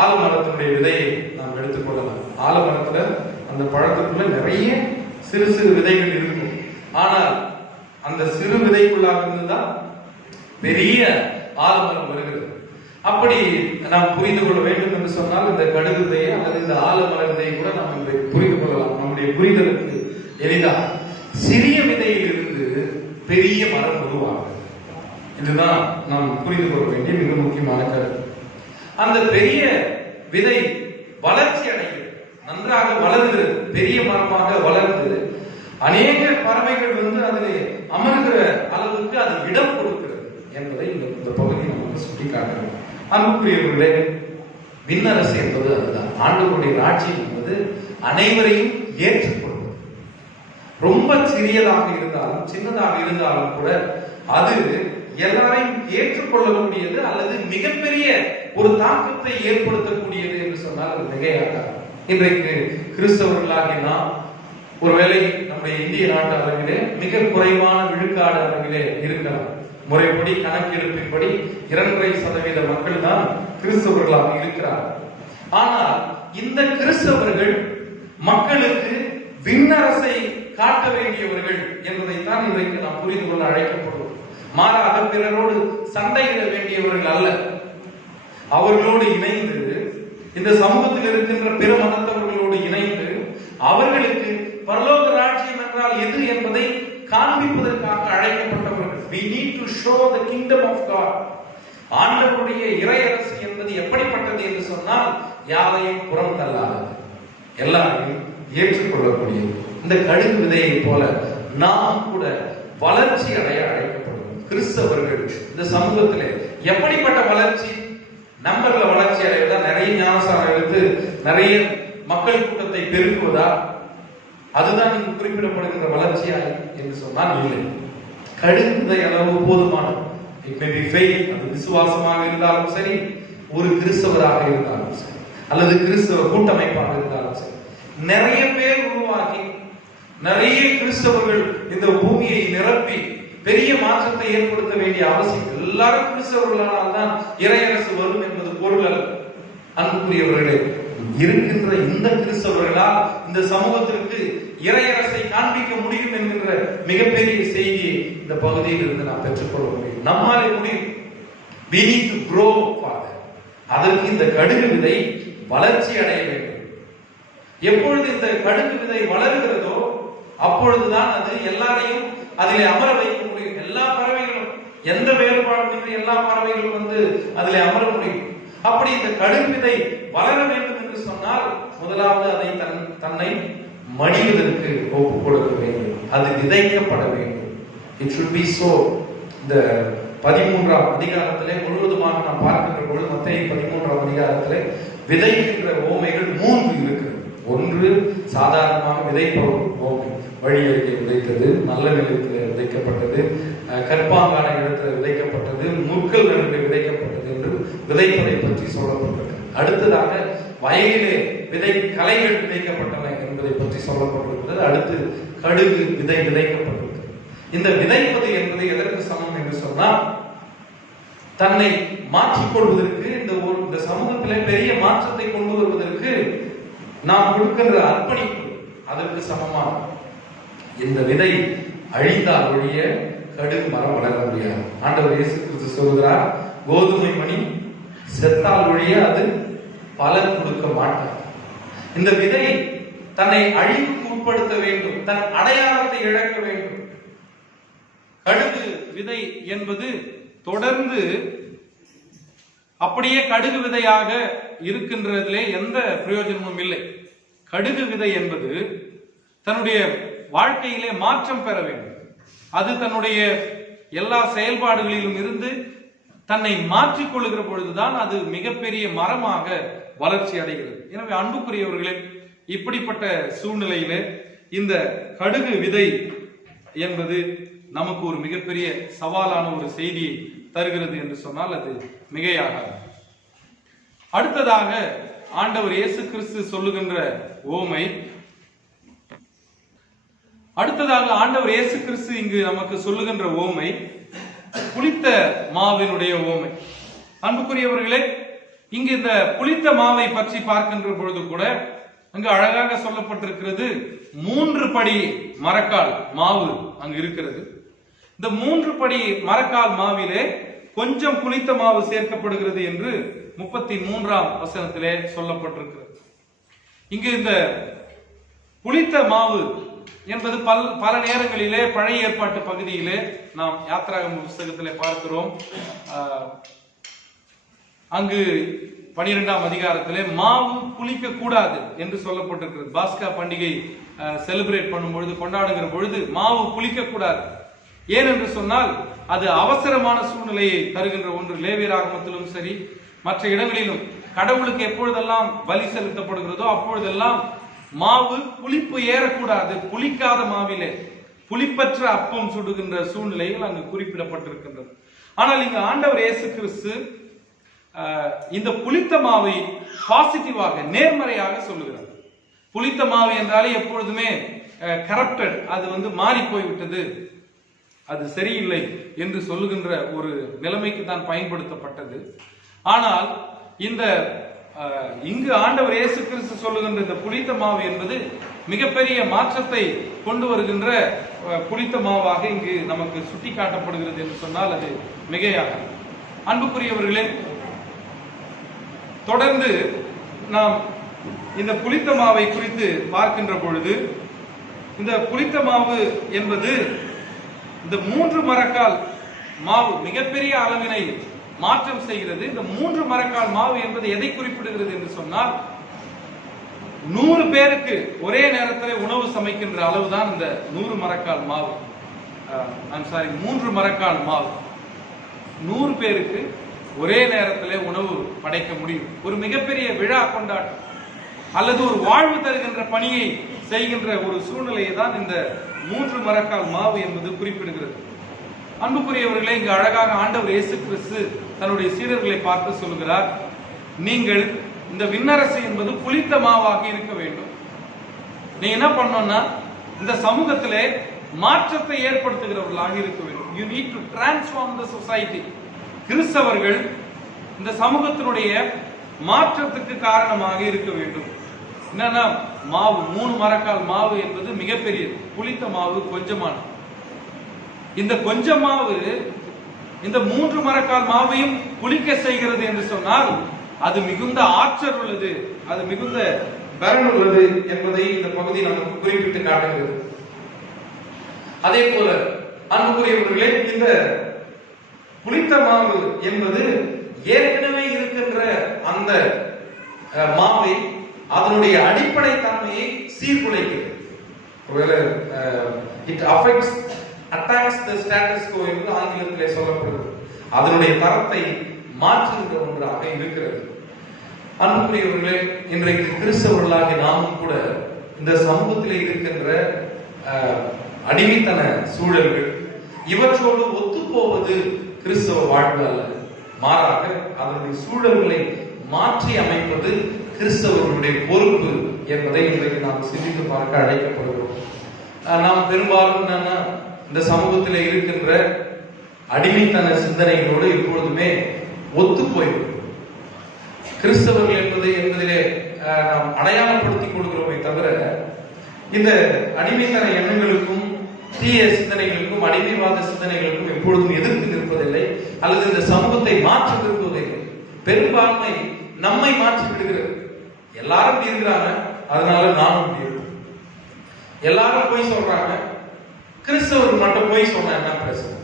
ஆலமரத்தினுடைய விதையை நாம் எடுத்துக்கொள்ளலாம். ஆலமரத்துல அந்த பழத்துக்குள்ள நிறைய சிறு சிறு விதைகள் இருக்கும். ஆனால் அந்த சிறு விதைக்குள்ளாக இருந்துதான் பெரிய ஆலமரம் வருகிறது. அப்படி நாம் புரிந்து கொள்ள வேண்டும் என்று சொன்னால், இந்த கடுகு விதையை அல்லது இந்த ஆலமர விதையை கூட நாம் புரிந்து கொள்ளலாம். நம்முடைய புரிதலுக்கு எளிதாக சிறிய விதையில் இருந்து பெரிய மரம் உருவாகும். இதுதான் நாம் புரிந்து கொள்ள வேண்டிய மிக முக்கியமான கருத்து. அந்த பெரிய விதை வளர்ச்சி அடைகிறது, நன்றாக வளர்கிறது, பெரிய மரமாக வளர்ந்து அநேக பறவைகள் அதிலே அமர்கிற அளவுக்கு அது இடம் கொடுக்கிறது என்பதை இந்த பகுதி நமக்கு சுட்டிக்காட்டுகிறது. அன்புக்குரியவர்களே, விண்ணரசு என்பது அதுதான். ஆண்டவருடைய ராஜ்யம் என்பது அனைவரையும் ஏற்றுக்கொள்வது. ரொம்ப சிறியதாக இருந்தாலும் சின்னதாக இருந்தாலும் கூட அது எல்லாரையும் ஏற்றுக்கொள்ளக்கூடியது அல்லது மிகப்பெரிய ஒரு தாக்கத்தை ஏற்படுத்தக்கூடியது என்று சொன்னால் அது மிகையாகாது. இன்றைக்கு கிறிஸ்தவர்களாகிய நாம் ஒருவேளை நம்முடைய இந்திய நாட்டு அளவிலே மிக குறைவான விழுக்காடு அளவிலே இருக்கலாம். முறைப்படி கணக்கெடுப்பின்படி 2.5% மக்கள் தான் கிறிஸ்தவர்களாக இருக்கிறார்கள். ஆனால் இந்த கிறிஸ்தவர்கள் மக்களுக்கு விண்ணரசை காட்ட வேண்டியவர்கள் என்பதைத்தான் இன்றைக்கு நாம் புரிந்து கொள்ள அழைக்கப்படுவோம். மாறாக பிறரோடு சண்டையிட வேண்டியவர்கள் அல்ல. அவர்களோடு இணைந்து, இந்த சமூகத்தில் இருக்கின்ற பிற மதத்தவர்களோடு இணைந்து அவர்களுக்கு பரலோக ராஜ்யம் என்றால் எது என்பதை காண்பிப்பதற்காக அழைக்கப்பட்டவர்கள். We need to show the kingdom of God. ஆண்டவருடைய இறையரசு என்பது எப்படிப்பட்டது என்று சொன்னால், யாரையும் புறம் தள்ளாதது, எல்லாரையும் ஏற்றுக்கொள்ளக்கூடியது. இந்த கடுகு விதையை போல நாம் கூட வளர்ச்சி அடைய அழைக்கப்படுவோம். கிறிஸ்தவர்கள் இந்த சமூகத்திலே எப்படிப்பட்ட வளர்ச்சி? நம்பர்ல வளர்ச்சி அடைவதா? நிறைய ஞானசாரம் எடுத்து நிறைய மக்கள் கூட்டத்தை பெருக்குவதா? அதுதான் இங்கு குறிப்பிடப்படுகின்ற வளர்ச்சியா என்று சொன்னால் இல்லை. கடுகு விதை அளவு போதுமானது. It may be faith. அது விசுவாசமாக இருந்தாலும் சரி, ஒரு கிறிஸ்தவராக இருந்தாலும் சரி, அல்லது கிறிஸ்தவ கூட்டமைப்பாக இருந்தாலும் சரி, நிறைய பேர் உருவாகி நிறைய கிறிஸ்தவர்கள் இந்த பூமியை நிரப்பி பெரிய மாற்றத்தை ஏற்படுத்த வேண்டிய அவசியம். எல்லாரும் கிறிஸ்தவர்களானால் தான் இறையரசு வரும் என்பது பொருள் அல்ல. அன்புக்குரியவர்களே, இருக்கின்ற இந்த கிறிஸ்தவர்களால் இந்த சமூகத்திற்கு இறையரசை காண்பிக்க முடியும் என்கின்ற மிகப்பெரிய செய்தியை இந்த பகுதியில் இருந்து நாம் பெற்றுக்கொள்ள முடியும். நம்மாலே முடியும். We need to grow further. அதற்கு இந்த கடுகு விதை வளர்ச்சி அடைய வேண்டும். எப்பொழுது இந்த கடுகு விதை வளர்கிறதோ அப்பொழுதுதான் அது எல்லாரையும் அதிலே அமர வைக்க முடியும். எல்லா பறவைகளும், எந்த வேறுபாடும் இன்றி எல்லா பறவைகளும் வந்து அதிலே அமர முடியும். அப்படி இந்த கடுகு விதை வளர வேண்டும் என்று சொன்னால் முதலாவது அதை தன்னை மடிவதற்கு ஒப்புக் கொடுக்க வேண்டும். அது விதைக்கப்பட வேண்டும். It should be so. இந்த 13ஆம் அதிகாரத்திலே முழுவதுமாக நாம் பார்க்கின்ற பொழுது, மத்தேயு 13ஆம் அதிகாரத்திலே விதைக்கின்ற ஓமைகள் 3 இருக்கிறது. ஒன்று சாதாரணமாக விதைப்பவர்கள் ஓமை, வழியருகே விதைத்தது, நல்ல நிலத்தில் விதைக்கப்பட்டது, கற்பாங்கான இடத்தில் விதைக்கப்பட்டது, முற்கள் நடுவில் விதைக்கப்பட்டது என்று விதைப்பதை பற்றி சொல்லப்பட்டிருக்கு. அடுத்ததாக வயலிலே களைகள் விதைக்கப்பட்டன என்பதை பற்றி சொல்லப்பட்டிருக்கிறது. அடுத்து கடுகு விதை விதைக்கப்பட்டிருக்கிறது. இந்த விதைப்பது என்பது எதற்கு சமம் என்று சொன்னால், தன்னை மாற்றிக்கொள்வதற்கு, இந்த சமூகத்திலே பெரிய மாற்றத்தை கொண்டு வருவதற்கு நாம் கொடுக்கின்ற அர்ப்பணிப்பு அதற்கு சமமான. இந்த விதை அழிந்தால் ஒழிய கடுகு மரம் வளர முடியாது. ஆண்டவர் இயேசு கிறிஸ்து சொல்கிறார், கோதுமை மணி செத்தால் ஒழிய அது பலன் கொடுக்க மாட்டார். இந்த விதை தன்னை அழிவுக்கு உட்படுத்த வேண்டும், தன் அடையாளத்தை இழக்க வேண்டும். கடுகு விதை என்பது தொடர்ந்து அப்படியே கடுகு விதையாக இருக்கின்றதிலே எந்த பிரயோஜனமும் இல்லை. கடுகு விதை என்பது தன்னுடைய வாழ்க்கையிலே மாற்றம் பெற வேண்டும். அது தன்னுடைய எல்லா செயல்பாடுகளிலும் இருந்து தன்னை மாற்றிக் கொள்ளுகிற பொழுதுதான் அது மிகப்பெரிய மரமாக வளர்ச்சி அடைகிறது. எனவே அன்புக்குரியவர்களே, இப்படிப்பட்ட சூழ்நிலையிலே இந்த கடுகு விதை என்பது நமக்கு ஒரு மிகப்பெரிய சவாலான ஒரு செய்தியை தருகிறது என்று சொன்னால் அது மிகையாகாது. அடுத்ததாக ஆண்டவர் இயேசு கிறிஸ்து சொல்லுகின்ற ஓமை, இங்கு நமக்கு சொல்லுகின்ற ஓமை புளித்த மாவினுடைய ஓமை. அன்புக்குரியவர்களே, இங்கு இந்த புளித்த மாவை பற்றி பார்க்கின்ற பொழுது கூட அங்கு அழகாக சொல்லப்பட்டிருக்கிறது. 3 படி மரக்கால் மாவு அங்கு இருக்கிறது. இந்த 3 படி மரக்கால் மாவிலே கொஞ்சம் புளித்த மாவு சேர்க்கப்படுகிறது என்று 33ஆம் வசனத்திலே சொல்லப்பட்டிருக்கிறது. இங்கு இந்த புளித்த மாவு என்பது பல நேரங்களிலே பழைய ஏற்பாட்டு பகுதியிலே நாம் யாத்திராகம புஸ்தகத்திலே பார்க்கிறோம். அங்கு 12ஆம் அதிகாரத்திலே மாவு புளிக்க கூடாது என்று சொல்லப்பட்டிருக்கிறது. பாஸ்கா பண்டிகை செலிப்ரேட் பண்ணும் பொழுது, கொண்டாடுகிற பொழுது மாவு புளிக்க கூடாது. ஏனென்று சொன்னால் அது அவசரமான சூழ்நிலையை தருகின்ற ஒன்று. லேவியராகமத்திலும் சரி மற்ற இடங்களிலும் கடவுளுக்கு எப்பொழுதெல்லாம் பலி செலுத்தப்படுகிறதோ அப்பொழுதெல்லாம் மாவு புளிப்பு ஏறக்கூடாது. புளிக்காத மாவிலே புளிப்பற்ற அப்பம் சுடுகின்ற சூழ்நிலைகள் அங்கு குறிப்பிடப்பட்டிருக்கின்றது. ஆனால் இங்கு ஆண்டவர் இயேசு கிறிஸ்து இந்த புளித்த மாவை பாசிட்டிவாக, நேர்மறையாக சொல்லுகிறார். புளித்த மாவு என்றாலே எப்பொழுதுமே கரப்டட், அது மாறி போய்விட்டது, அது சரியில்லை என்று சொல்லுகின்ற ஒரு நிலைமைக்கு தான் பயன்படுத்தப்பட்டது. ஆனால் இங்கு ஆண்டவர் இயேசு கிறிஸ்து சொல்லுகின்ற இந்த புளித்த மாவு என்பது மிகப்பெரிய மாற்றத்தை கொண்டு வருகின்ற புளித்த மாவாக இங்கு நமக்கு சுட்டி காட்டப்படுகிறது என்று சொன்னால் அது மிகையாக. அன்புக்குரியவர்களே, தொடர்ந்து நாம் இந்த புளித்த மாவை குறித்து பார்க்கின்ற பொழுது, இந்த புளித்த மாவு என்பது இந்த 3 மரக்கால் மாவு மிகப்பெரிய அளவினை மாற்றம் செய்கிறது. இந்த 3 மரக்கால் மாவு என்பது எதை குறிப்பிடுகிறது என்று சொன்னால், 100 பேருக்கு ஒரே நேரத்தில் உணவு சமைக்கின்ற அளவுதான் இந்த 100 மரக்கால் மாவு. 3 மரக்கால் மாவு 100 பேருக்கு ஒரே நேரத்தில் உணவு படைக்க முடியும். ஒரு மிகப்பெரிய விழா கொண்டாட்டம் அல்லது ஒரு வாழ்வு தருகின்ற பணியை செய்கின்ற ஒரு சூழ்நிலையை தான் இந்த 3 மரக்கால் மாவு என்பது குறிப்பிடுகிறது. அன்புக்குரியவர்களே, இங்கு அழகாக ஆண்டவர் இயேசு கிறிஸ்து தன்னுடைய சீடர்களை பார்த்து சொல்கிறார், நீங்கள் இந்த விண்ணரசு என்பது புளித்த மாவாக இருக்க வேண்டும். நீ என்ன பண்ணணும்னா, இந்த சமூகத்திலே மாற்றத்தை ஏற்படுத்துகிறவர்களாக இருக்க வேண்டும். You need to transform the society. கிறிஸ்தவர்கள் இந்த சமூகத்தினுடைய மாற்றத்துக்கு காரணமாக இருக்க வேண்டும். என்னன்னா, மாவு 3 மரக்கால் மாவு என்பது மிகப்பெரியது, புளித்த மாவு கொஞ்சமானது. இந்த கொஞ்ச மாவு இந்த 3 மரக்கால் மாவையும் புளிக்க செய்கிறது என்று சொன்னால், அது மிகுந்த ஆற்றல் உள்ளது, அது மிகுந்த பலன் உள்ளது என்பதை இந்த பகுதி நமக்கு குறிப்பிட்டு காட்டுகிறது. அதே போல அன்புக்குரியவர்களே, இந்த புளித்த மாவு என்பது ஏற்கனவே இருக்கின்ற அந்த மாவை அதனுடைய அடிப்படை தன்மையை சீர்குலைக்கிறது. It attacks the status quo என்று ஆங்கிலத்திலே சொல்லப்படுகிறது. அதனுடைய தரத்தை மாற்றுகின்ற ஒன்றாக இருக்கிறது. அன்புக்குரியவர்களே, இன்றைக்கு கிறிஸ்தவர்களாகி நாமும் கூட இந்த சமூகத்தில் இருக்கின்ற அடிமைத்தன சூழல்கள் இவற்றோடு ஒத்துப்போவது கிறிஸ்தவ வாழ்வு அல்ல. மாறாக அதனுடைய சூழல்களை மாற்றி அமைப்பது கிறிஸ்தவர்களுடைய பொறுப்பு என்பதை இன்றைக்கு நாம் சிந்தித்து பார்க்க அழைக்கப்படுகிறோம். நாம் பெரும்பாலும் என்னன்னா, இந்த சமூகத்தில் இருக்கின்ற அடிமைத்தன சிந்தனைகளோடு எப்பொழுதுமே ஒத்து போய்விடும். கிறிஸ்தவர்கள் என்பதிலே நாம் அடையாளப்படுத்திக் கொடுக்கிறோமே தவிர, இந்த அடிமைத்தன எண்ணங்களுக்கும் தீய சிந்தனைகளுக்கும் அடிமைவாத சிந்தனைகளுக்கும் எப்பொழுதும் எதிர்த்து நிற்பதில்லை, அல்லது இந்த சமூகத்தை மாற்றி விரும்புவதில்லை. பெரும்பான்மை நம்மை மாற்றி விடுகிறது. எல்லாரும் இருக்கிறாங்க, அதனால நானும் இப்படி இருக்கேன். எல்லாரும் போய் சொல்றாங்க, கிறிஸ்தவர்கள் மட்டும் போய் சொன்ன என்ன பிரச்சனை?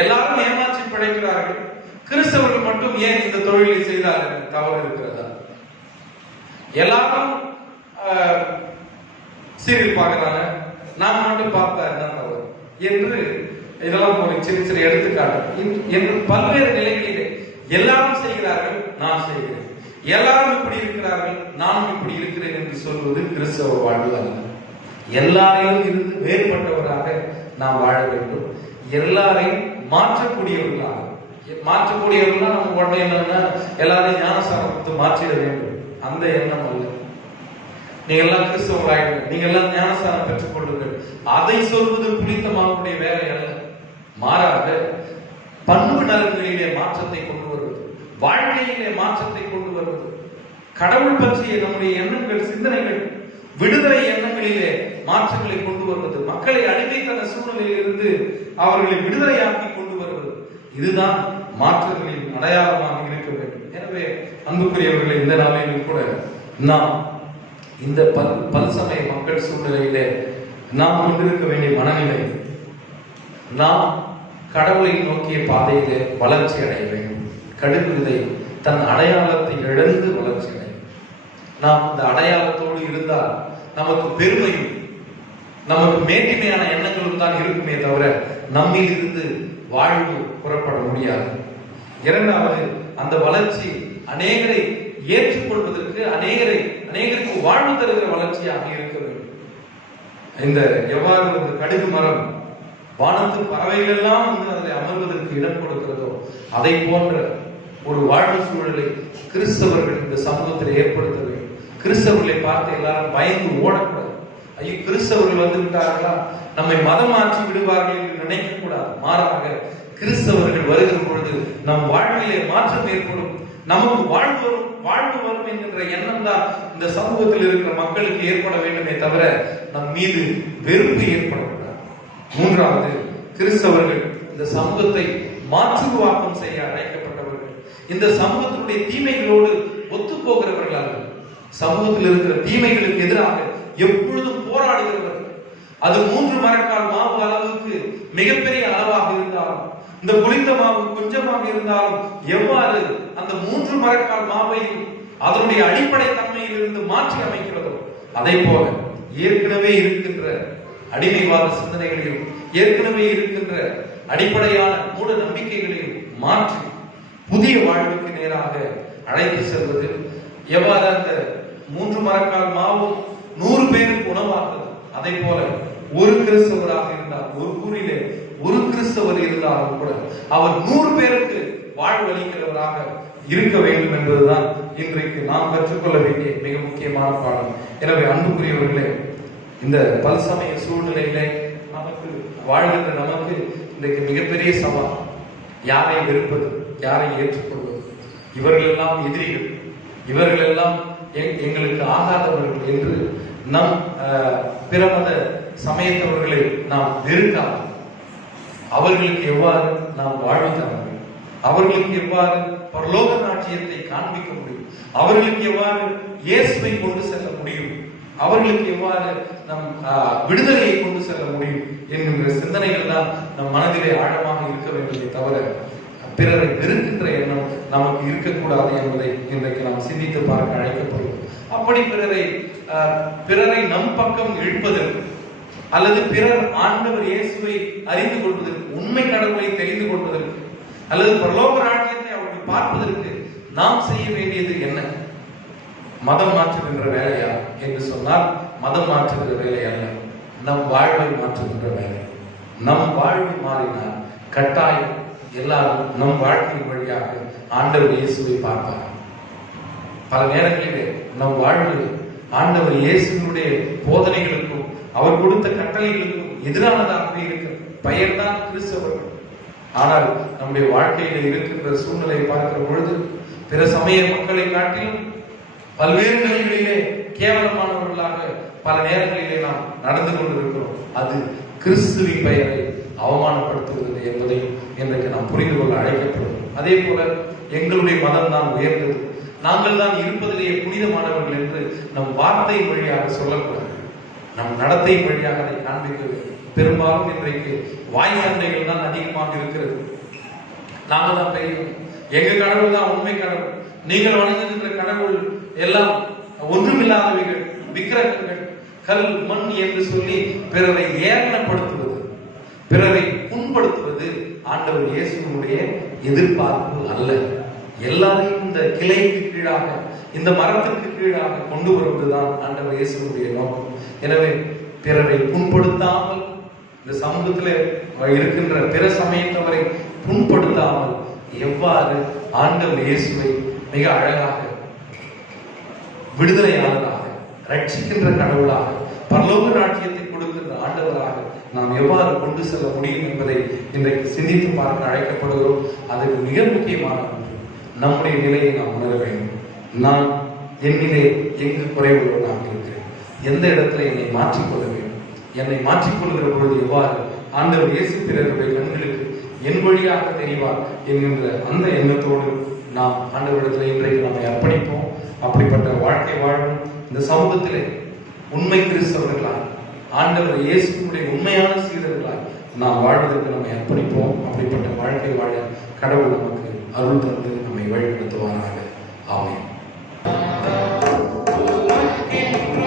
எல்லாரும் ஏமாற்றி பிழைக்கிறார்கள், கிறிஸ்தவர்கள் மட்டும் ஏன் இந்த தொழிலை செய்தார்கள்? தவறு இருக்கிறதா? எல்லாரும் சீரியல் பார்க்கிறாங்க, நான் மட்டும் பார்த்தா என்ன தவறு என்று இதெல்லாம் ஒரு சின்ன சின்ன எடுத்துக்காட்டு என்று பல்வேறு நிலைகளிலே எல்லாரும் செய்கிறார்கள், நான் செய்கிறேன், எல்லாரும் இப்படி இருக்கிறார்கள், நானும் இப்படி இருக்கிறேன் என்று சொல்வது கிறிஸ்தவ வாழ்வு அல்ல. எல்லாரையும் இருந்து வேறுபட்டவராக நாம் வாழ வேண்டும். எல்லாரையும் மாற்றக்கூடியவர்களாக. மாற்றக்கூடியவர்களா நம்ம உடனே என்னன்னா எல்லாரையும் ஞானஸ்தானம் மாற்றிட வேண்டும், அந்த எண்ணம் அல்ல. நீங்க எல்லாம் கிறிஸ்தவர்களாக, நீங்க எல்லாம் ஞானஸ்தானம் பெற்றுக் கொள்ளுங்கள், அதை சொல்வது புனிதமாவுடைய வேலை அல்ல. மாறாக பண்பு நலன்களிலே மாற்றத்தை கொண்டு வருவது, வாழ்க்கையிலே மாற்றத்தை கொண்டு வருவது, கடவுள் பற்றிய நம்முடைய எண்ணங்கள் சிந்தனைகள் விடுதலை எண்ணங்களிலே மாற்றங்களை கொண்டு வருவது, மக்களை அடிமைத்தன சூழ்நிலையில் இருந்து அவர்களை விடுதலையாக்கி கொண்டு வருவது, இதுதான் மாற்றங்களின் அடையாளமாக இருக்க வேண்டும். எனவே அன்புக்குரியவர்களை, இந்த நாளிலும் கூட நாம் இந்த பல்சமய மக்கள் சூழ்நிலையிலே நாம் கொண்டிருக்க வேண்டிய மனநிலை, நாம் கடவுளை நோக்கிய பாதையிலே வளர்ச்சி அடைய வேண்டும். கடுகு விதை தன் அடையாளத்தை இழந்து வளர்ச்சி அடையும். நாம் இந்த அடையாளத்தோடு இருந்தால் நமக்கு பெருமையும் நமக்கு மேன்மையான எண்ணங்களும் தான் இருக்குமே தவிர நம்மில் இருந்து வாழ்வு புறப்பட முடியாது. இரண்டாவது, அந்த வளர்ச்சி அநேகரை ஏற்றுக்கொள்வதற்கு, அநேகருக்கு வாழ்வு தருகிற வளர்ச்சியாக இருக்க வேண்டும். இந்த எவ்வாறு இந்த கடுகு மரம் வானத்து பறவைகள் எல்லாம் அதில் அமர்வதற்கு இடம் கொடுக்கிறதோ, அதை போன்ற ஒரு வாழ்வு சூழலை கிறிஸ்தவர்கள் இந்த சமூகத்தில் ஏற்படுத்த வேண்டும். கிறிஸ்தவர்களை பார்த்து எல்லாரும் பயந்து ஓடக்கூடாது. ஐயோ, கிறிஸ்தவர்கள் வந்து விட்டார்களா, நம்மை மதம் மாற்றி விடுவார்கள் என்று நினைக்க கூடாது. மாறாக கிறிஸ்தவர்கள் வருகிற பொழுது நம் வாழ்விலே மாற்றம் ஏற்படும், நமக்கு வாழ்வு வரும் என்கின்ற எண்ணம் தான் இந்த சமூகத்தில் இருக்கிற மக்களுக்கு ஏற்பட வேண்டுமே தவிர நம் மீது வெறுப்பு ஏற்படக்கூடாது. மூன்றாவது, கிறிஸ்தவர்கள் இந்த சமூகத்தை மாற்றுருவாக்கம் செய்ய அழைக்கப்பட்டவர்கள். இந்த சமூகத்தினுடைய தீமைகளோடு ஒத்து போகிறவர்கள் அல்ல. சமூகத்தில் இருக்கிற தீமைகளுக்கு எதிராக எப்பொழுதும் போராடுகிறவர்கள். அது 3 மரக்கால் மாவு அளவுக்கு மிகப்பெரிய அளவாக இருந்தாலும், இந்த புளித்த மாவு கொஞ்சமாக இருந்தாலும், எவ்வாறு அந்த 3 மரக்கால் மாவையும் அதனுடைய அடிப்படை தன்மையில் இருந்து மாற்றி அமைக்கிறதோ, அதை போல ஏற்கனவே இருக்கின்ற அடிமைவாத சிந்தனைகளையும் ஏற்கனவே இருக்கின்ற அடிப்படையான மூட நம்பிக்கைகளையும் மாற்றி புதிய வாழ்வுக்கு நேராக அழைத்து செல்வது. எவ்வாறு அந்த 3 மரக்கால் மாவும் 100 பேருக்கு உணவாகிறது, அதை போல ஒரு கிறிஸ்தவராக இருந்தால், ஒரு ஊரிலே ஒரு கிறிஸ்தவர் இருந்தாலும் கூட அவர் 100 பேருக்கு வாழ்வளிக்கிறவராக இருக்க வேண்டும் என்பதுதான் இன்றைக்கு நாம் கற்றுக்கொள்ள வேண்டிய மிக முக்கியமான பாடம். எனவே அன்புக்குரியவர்களே, இந்த பல்சமய சூழ்நிலையிலே நமக்கு வாழ்கின்ற நமக்கு இன்றைக்கு மிகப்பெரிய சவால் யாரை வெறுப்பது, யாரை ஏற்றுக்கொள்வது. இவர்கள் எல்லாம் எதிரிகள், இவர்கள் எல்லாம் எங்களுக்கு ஆகாதவர்கள் என்று நம் பிற மத சமயத்தவர்களை நாம் வெறுக்காமல் அவர்களுக்கு எவ்வாறு நாம் வாழ்வு தர முடியும், அவர்களுக்கு எவ்வாறு பரலோக ராஜ்யத்தை காண்பிக்க முடியும், அவர்களுக்கு எவ்வாறு இயேசுவை கொண்டு செல்ல முடியும், அவர்களுக்கு எவ்வாறு நம் விடுதலையை கொண்டு செல்ல முடியும் என்கின்ற சிந்தனைகள் தான் நம் மனதிலே ஆழமாக இருக்க வேண்டியதை தவிர பிறரை வெறுக்கின்ற எண்ணம் நமக்கு இருக்கக்கூடாது என்பதை இன்றைக்கு நாம் சிந்தித்து பார்க்க அழைக்கப்படுவோம். அப்படி பிறரை நம் பக்கம் இழுப்பதற்கு அல்லது பிறர் ஆண்டவர் இயேசுவை அறிந்து கொள்வதற்கு, உண்மை கடவுளை தெரிந்து கொள்வதற்கு அல்லது பரலோக ராஜ்யத்தை அவர்கள் பார்ப்பதற்கு நாம் செய்ய வேண்டியது என்ன? மதம் மாற்றுகின்ற வேலையா என்று சொன்னால், மதம் மாற்றுகிற வேலை அல்ல, நம் வாழ்வை மாற்றுகின்ற வேலை. நம் வாழ்வு மாறினால் கட்டாயம் எல்லாரும் நம் வாழ்க்கையின் வழியாக ஆண்டவர் இயேசுவை பார்ப்பார். பல நேரங்களிலே நம் வாழ்வு ஆண்டவர் இயேசுவினுடைய போதனைகளுக்கும் அவர் கொடுத்த கட்டளைகளுக்கும் எதிரானதாகவே இருக்கு. பெயர்தான் கிறிஸ்தவர்கள். ஆனால் நம்முடைய வாழ்க்கையில இருக்கின்ற சூழ்நிலையை பார்க்கிற பொழுது பிற சமய மக்களை காட்டிலும் பல்வேறு நிலைகளிலே கேவலமானவர்களாக பல நேரங்களிலே நாம் நடந்து கொண்டிருக்கிறோம். அது கிறிஸ்துவின் பெயரை அவமானப்படுத்துகிறது என்பதை இன்றைக்கு நாம் புரிந்து கொள்ள அழைக்கப்படும். அதே போல எங்களுடைய மதம் தான் உயர்ந்தது, நாங்கள் தான் இருப்பதிலேயே புனிதமானவர்கள் என்று நம் வார்த்தை வழியாக சொல்லக்கூடாது, நம் நடத்தை வழியாக அதை காண்பிக்க வேண்டும். பெரும்பாலும் இன்றைக்கு வாய் சண்டைகள் தான் அதிகமாக இருக்கிறது. நாங்கள் தான் பெரியவங்க, எங்க கடவுள் தான் உண்மை கடவுள், நீங்கள் வணங்குகின்ற கடவுள் எல்லாம் ஒன்றுமில்லாதவைகள், விக்கிரகங்கள், கல், மண் என்று சொல்லி பிறரை ஏளனப்படுத்துவது, பிறரை புண்படுத்துவது ஆண்டவர் இயேசுவினுடைய எதிர்பார்ப்பு அல்ல. எல்லாரையும் இந்த கிளைக்கு கீழாக, இந்த மரத்திற்கு கீழாக கொண்டு வருவதுதான் ஆண்டவர் இயேசுவினுடைய நோக்கம். எனவே பிறரை புண்படுத்தாமல், இந்த சமூகத்தில் இருக்கின்ற பிற சமயத்தவரை புண்படுத்தாமல் எவ்வாறு ஆண்டவர் இயேசுவை மிக அழகாக விடுதலையாளராக, ரட்சிக்கின்ற கடவுளாக, பரலோக ராஜ்யத்தை கொடுக்கின்ற ஆண்டவராக நாம் எவ்வாறு கொண்டு செல்ல முடியும் என்பதை இன்றைக்கு சிந்தித்து பார்க்க அழைக்கப்படுகிறோம். அதுக்கு மிக முக்கியமான நம்முடைய நிலையை நாம் உணர வேண்டும். நான் என்னிலே எங்கு குறைவுள்ளவனாக இருக்கிறேன், எந்த இடத்துல என்னை மாற்றிக்கொள்ள வேண்டும், என்னை மாற்றிக்கொள்கிற பொழுது எவ்வாறு ஆண்டவர் இயேசு பிறருடைய கண்களுக்கு என் வழியாக தெரிவார் என்கின்ற அந்த எண்ணத்தோடு நாம் ஆண்டவரிடத்தில் இன்றைக்கு நம்மை அர்ப்பணிப்போம். அப்படிப்பட்ட வாழ்க்கை வாழும் இந்த சமூகத்திலே உண்மை கிறிஸ்தவர்களாய், ஆண்டவர் இயேசுவினுடைய உண்மையான சீடர்களாய் நாம் வாழ்வதற்கு நம்மை அர்ப்பணிப்போம். அப்படிப்பட்ட வாழ்க்கை வாழ கடவுள் நமக்கு அருள் தந்து நம்மை வழிநடத்துவாராக. ஆமென். இன்றைய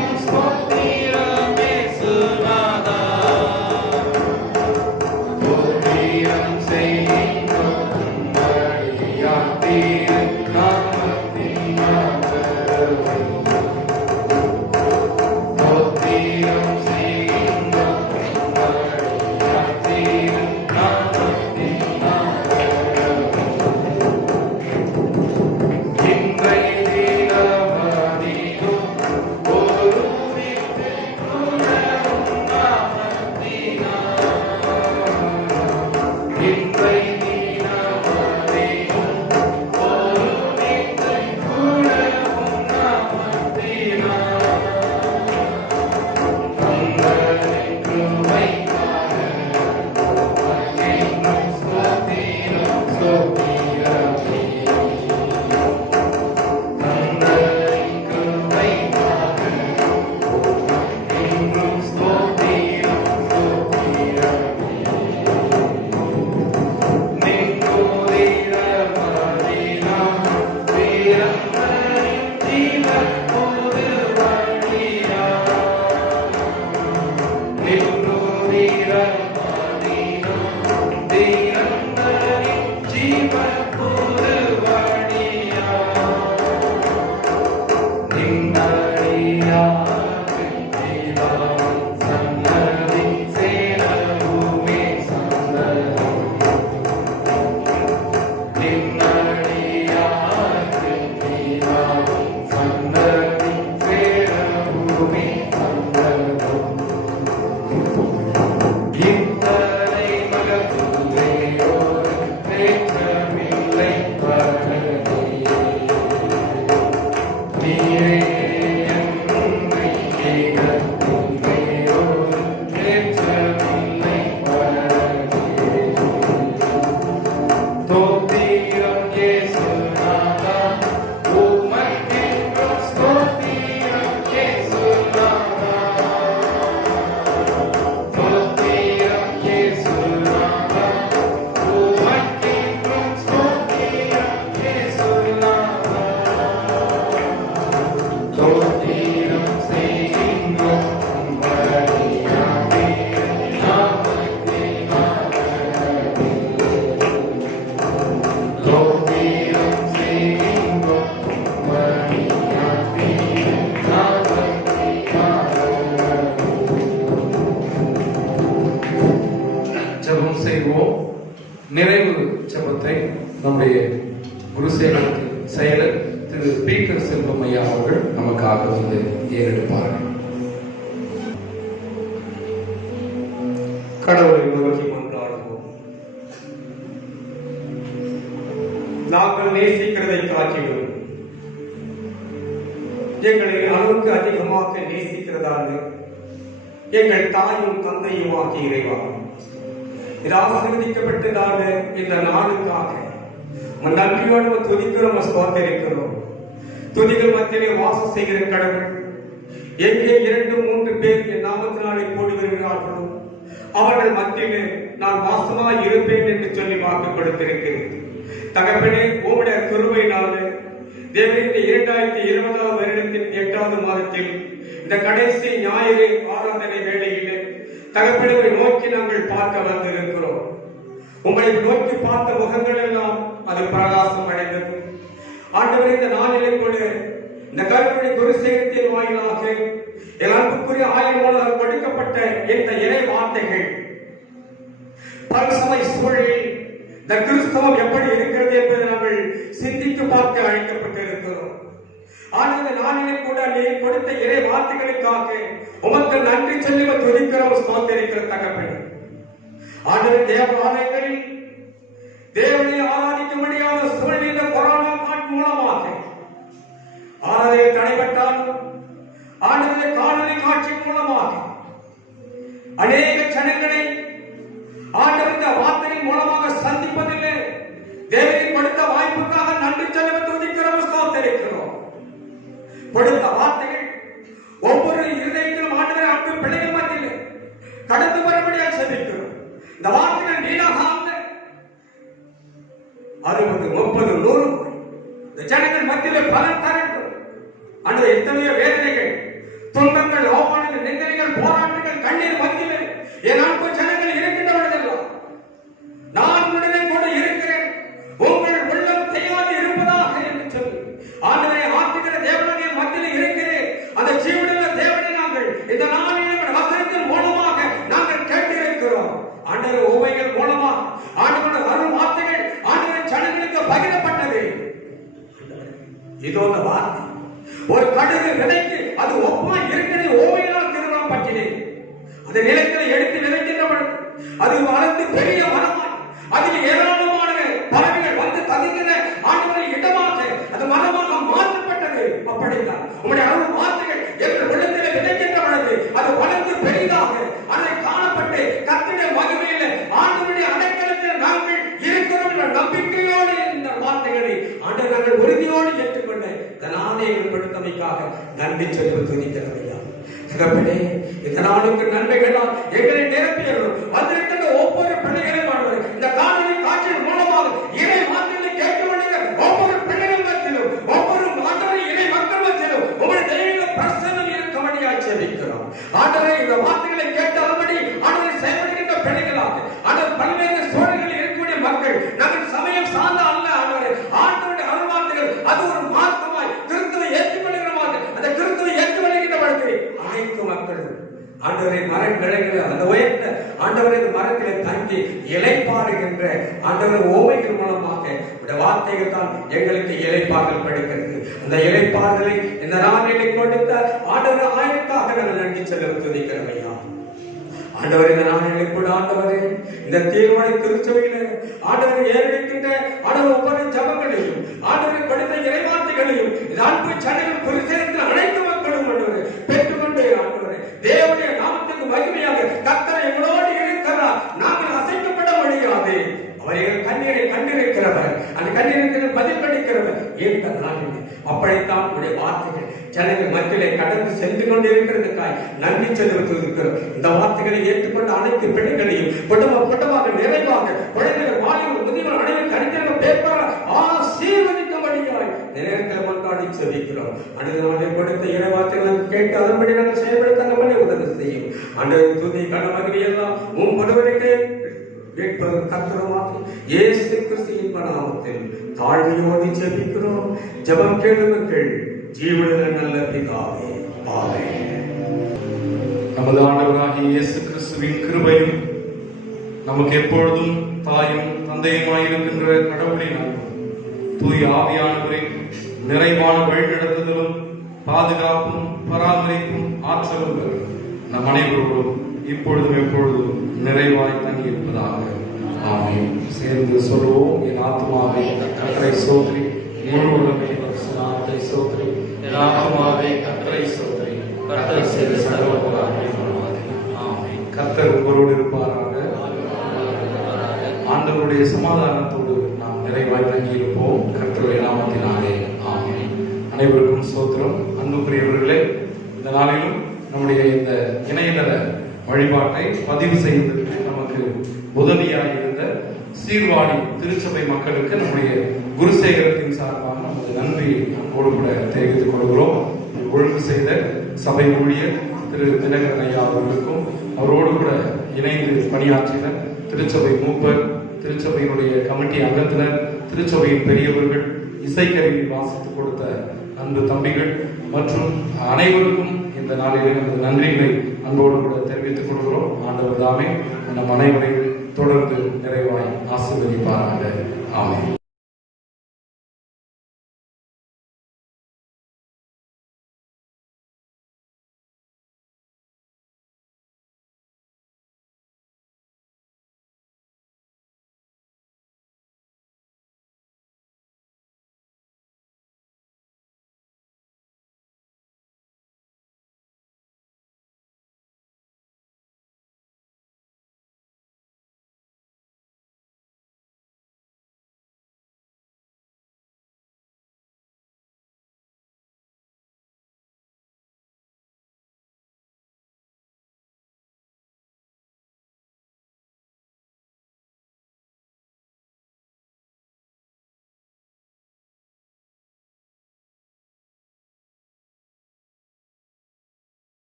நிறைவு ஜெபத்தை நம்முடைய குருசேகரத்தின் செயலர் திரு பீட்டர் செல்வம் ஐயா அவர்கள் நமக்காக வந்து ஏறெடுப்பார்கள். கடவுளை நோக்கி மன்றாடுவோம். நாங்கள் நேசிக்கிறதை காட்டிலும் எங்களை அளவுக்கு அதிகமாக நேசிக்கிறதான எங்கள் தாயும் தந்தையும் ஆகிய இறைவா, இது ஆசீர்வதிக்கப்பட்டதான இந்த நாளுக்காக நன்றியோடு துதிக்கிறோம், ஸ்தோத்திரிக்கிறோம். துதிகள் மத்தியிலே வாசம் செய்கிற கடவுள், எங்கே 2-3 பேர் என் நாமத்தினாலே கூடி வருகிறார்களோ அவர்கள் மத்தியிலே நான் வாசமாய் இருப்பேன் என்று சொல்லி வாக்கு கொடுத்திருக்கிறேன். தகப்பனே, உம்முடைய கிருபையினாலே தேவனுடைய 2020 வருடத்தின் 8வது மாதத்தில் இந்த கடைசி ஞாயிறு ஆராதனை வேளையிலே தகப்பனை நோக்கி நாங்கள் பார்க்க வந்திருக்கிறோம். உங்களை நோக்கி பார்த்த முகங்கள் எல்லாம் அது பிரகாசம் அடைந்தது. ஆண்டவரே, இந்த நாளிலே கூட இந்த கருவறை குருசேகரத்தின் வாயிலாக என் அன்புக்குரிய ஆய்வாளர் கொடுக்கப்பட்ட இந்த இறை வார்த்தைகள் பல்சமய சூழலில் இந்த கிறிஸ்தவம் எப்படி இருக்கிறது என்பதை நாங்கள் சிந்தித்து பார்க்க அழைக்கப்பட்டிருக்கிறோம். ஆனால் நாளிலே கூட நீ கொடுத்த இறை வார்த்தைகளுக்காக உமக்கு நன்றி சொல்லி துதிக்கிறோம், ஸ்தோத்திரிக்கிற தகப்பனே. ஆண்டவர், தேவாலயங்களில் தேவனை ஆராதிக்க முடியாத சூழ்நிலை கொரோனா காட்டு மூலமாக ஆராதனை தடைபட்டாலும் ஆண்டவரை காணொலி காட்சி மூலமாக அநேக ஜனங்களை ஆண்டவர் இந்த வார்த்தையின் மூலமாக சந்திப்பதில்லை. தேவனை கொடுத்த வாய்ப்புக்காக நன்றி சொல்லி துதிக்கிறோம், ஸ்தோத்திரிக்கிறோம். கொடுத்த வார்த்தைகள் ஒவ்வொரு இருதயத்திலும் ஆண்டவரை அன்பு பிள்ளைகள் மத்தியில் கடந்து வரும்படியாக செபிக்கிறோம். இந்த வார்த்தைகள் வீணாக 60, 30, 100 இந்த ஜனங்கள் மத்தியில் பலன் தரட்டும். அந்த எத்தனையோ வேதனைகள், துன்பங்கள், அவமானங்கள், நிந்தனைகள், போராட்டங்கள், கண்ணீர் மத்தியில் என் அன்பு ஜனங்கள் இருக்கின்றவர்கள் நான் உடனே கூட இருக்கிறேன், உங்கள் உள்ளம் செய்யாது இருப்பதாக என்று சொல்லி ஆண்டவரை ஆற்றுகிற தேவனுடைய மத்தியில் இருக்கிறேன். அந்த ஜீவனுள்ள தேவனை நாங்கள் இந்த நாளில் வசனத்தின் மூலமாக நாங்கள் கேட்டிருக்கிறோம். ஆண்டவர் உமைகள் மூலமாக ஆண்டவர் அருள் வார்த்தைகள் ஆண்டவர் ஜனங்களுக்கு பகிரப்பட்டது. இதோ வார்த்தை ஒரு கடுகு விதைக்கு அது ஒப்பா இருக்கிறது. ஓமையினால் திருமணம் பற்றினேன். அந்த நிலத்தில் எடுத்து விதைக்கின்றவன் அது வளர்ந்து பெரிய மரமாய் அதில் ஏராளமான பறவைகள் வந்து தகுந்த ஆண்டவரை இடமாக அது மரமாக மாற்றப்பட்டது. அப்படித்தான் உங்களுடைய அருள் வார்த்தைகள் எங்கள் உள்ளத்தில் விதைக்கின்ற பொழுது அது வளர்ந்து பெரிதாக அதை காணப்பட்டு கர்த்தருடைய மகிமையில் ஆண்டவருடைய அடைக்கலத்தில் நாங்கள் இருக்கிறோம் என்ற நம்பிக்கையோடு இந்த வார்த்தைகளை ஆண்டவர் நாங்கள் உறுதியோடு ஏற்றுக்கொண்டு தனாதை ஏற்படுத்தமைக்காக நன்றி சொல்லி துதிக்கிறவையா. தகப்பனே, இந்த நாளுக்கு நன்மைகளால் எங்களை நிரப்பியவரும் வந்திருக்கின்ற ஒவ்வொரு பிள்ளைகளையும் ஆண்டவர் இந்த காணொலி காட்சியின் மூலமாக இறை வார்த்தைகளை கேட்டு வருகிற ஒவ்வொரு பிள்ளைகள் மத்தியிலும் ஒவ்வொரு ஆண்டவரை இறை மக்கள் மத்தியிலும் உங்களுடைய தெய்வீக பிரசன்னம் இருக்கபடியாய் செபிக்கிறோம். ஆண்டவரை இந்த வார்த்தைகளை கேட்டால்படி ஆண்டவரை செயல்படுகின்ற பிள்ளைகளாக ஆண்டவர் பல்வேறு சூழல்களில் இருக்கக்கூடிய மக்கள் நாங்கள் சமயம் சார்ந்த அல்ல ஆண்டவரை ஆண்டவருடைய அருள்வார்த்தைகள் அது ஒரு மார்க்கமாய் கிறிஸ்துவை ஏற்றுக்கொள்கிறவர்கள் அந்த கிறிஸ்துவை ஏற்றுக்கொள்கின்ற வாழ்க்கை அனைத்து மக்களும் ஆண்டவரை மரக்கிளைகள் அந்த உயர்ந்த ஆண்டவரை மரத்திலே தங்கி இலைப்பாடுகின்ற ஆண்டவர் ஓமைகள் மூலமாக இந்த வார்த்தைகள் தான் எங்களுக்கு இலைப்பாடல் படிக்கிறது. அந்த இலைப்பாடலை இந்த நாளிலே கொடுத்த ஆண்டவர் ஆயத்தாக நாங்கள் நன்றி செல்ல துதிக்கிறவையா. ஆண்டவர் இந்த நாளிலே கூட ஆண்டவரே இந்த தீர்மானி திருச்சபையில ஆண்டவரை ஏறெடுக்கின்ற ஆண்டவர் ஒவ்வொரு ஜபங்களையும் ஆண்டவரை கொடுத்த இறைவார்த்தைகளையும் இந்த அன்பு சடங்கு குறிசேர்த்து அனைத்து மக்களும் ஆண்டவரை பெற்றுக்கொண்டே ஆண்டவரை தேவனுடைய நாமத்துக்கு மகிமையாக கர்த்தர் எங்களோடு இருக்கிறார். நாங்கள் அசைக்கப்பட முடியாது. அவர்கள் கண்ணீரை கண்டிருக்கிறவர் அந்த கண்ணீருக்கு பதில் படிக்கிறவர் என்ற நாளில் அப்படித்தான் உடைய வார்த்தைகள் ஜனங்கள் மத்தியிலே கடந்து சென்று கொண்டிருக்கிறதுக்காய் நன்றி செலுத்திருக்கிறோம். இந்த வார்த்தைகளை ஏற்றுக்கொண்ட அனைத்து பிள்ளைகளையும் குடும்பமாக நிறைவாக குழந்தைகள் வாலிபர் முதியவர் அனைவரும் கருத்தில் பேப்பர ஆசீர்வதிக்கும்படியாய் நேரத்தில் கொண்டாடி செபிக்கிறோம். அடுத்த நாளை கொடுத்த இறைவார்த்தைகளை கேட்டு அதன்படி நாங்கள் செயல்படுத்த நம்மளே உதவி செய்யும். அன்றைய துதி கணவன் எல்லாம் உன் ஒருவருக்கு கர்த்தருமாகி இயேசு கிறிஸ்துவின் நாமத்தில் தாழ்மையோடு ஜெபிக்கிறோம். ஜெபம் கேளுங்கள் ஜீவனுள்ள நல்ல பிதாவே, ஆமென். நமது ஆண்டவராகிய இயேசு கிறிஸ்துவின் கிருபையும் நமக்கு எப்பொழுதும் தாயும் தந்தையுமாயிருக்கின்ற கடவுளின் அன்பும் தூய் ஆவியானவரின் நிறைவான வழிநடத்துதலும் பாதுகாப்பும் பராமரிப்பும் ஆற்றலும் பெறும் நம் அனைவரோடும் இப்பொழுதும் எப்பொழுதும் நிறைவாய் தங்கியிருப்பதாக. ஆமென். சேர்ந்து சொல்லுவோம். என் ஆத்மாவே கர்த்தரை ஸ்தோத்திரி, முழு உலகமே பரிசுத்த நாமத்தை ஸ்தோத்திரி. என் ஆத்மாவே கர்த்தரை ஸ்தோத்திரி, கர்த்தர் செய்த சகல உபகாரங்களையும் மறவாதே. ஆமென். கர்த்தர் உங்களோடு இருப்பாராக. ஆண்டவருடைய சமாதானத்தோடு நாம் நிறைவாய் தங்கியிருப்போம். கர்த்தருடைய நாமத்தினாலே. ஆமென். அனைவருக்கும் ஸ்தோத்திரம். அன்புக்குரியவர்களே, இந்த நாளிலும் நம்முடைய இந்த இணையதள வழிபாட்டை பதிவு செய்வதற்கு நமக்கு உதவியாக இருந்த சீர்வாழி திருச்சபை மக்களுக்கு நம்முடைய குருசேகரத்தின் சார்பாக நமது நன்றியை அன்போடு கூட தெரிவித்துக் கொள்கிறோம். ஒழுங்கு செய்த சபை ஊழியர் திரு தினகரன் ஐயா அவர்களுக்கும் அவரோடு கூட இணைந்து பணியாற்றின திருச்சபை மூப்பர், திருச்சபையினுடைய கமிட்டி அங்கத்தினர், திருச்சபையின் பெரியவர்கள், இசைக்கருவி வாசித்துக் கொடுத்த அன்பு தம்பிகள் மற்றும் அனைவருக்கும் இந்த நாளிலே நமது நன்றிகளை அன்போடு கூட தெரிவித்துக் கொள்கிறோம். ஆண்டவர் தாமே நம் அனைவரையும் தொடர்ந்து நிறைவாய் ஆசீர்வதிப்பாராக. ஆமென்.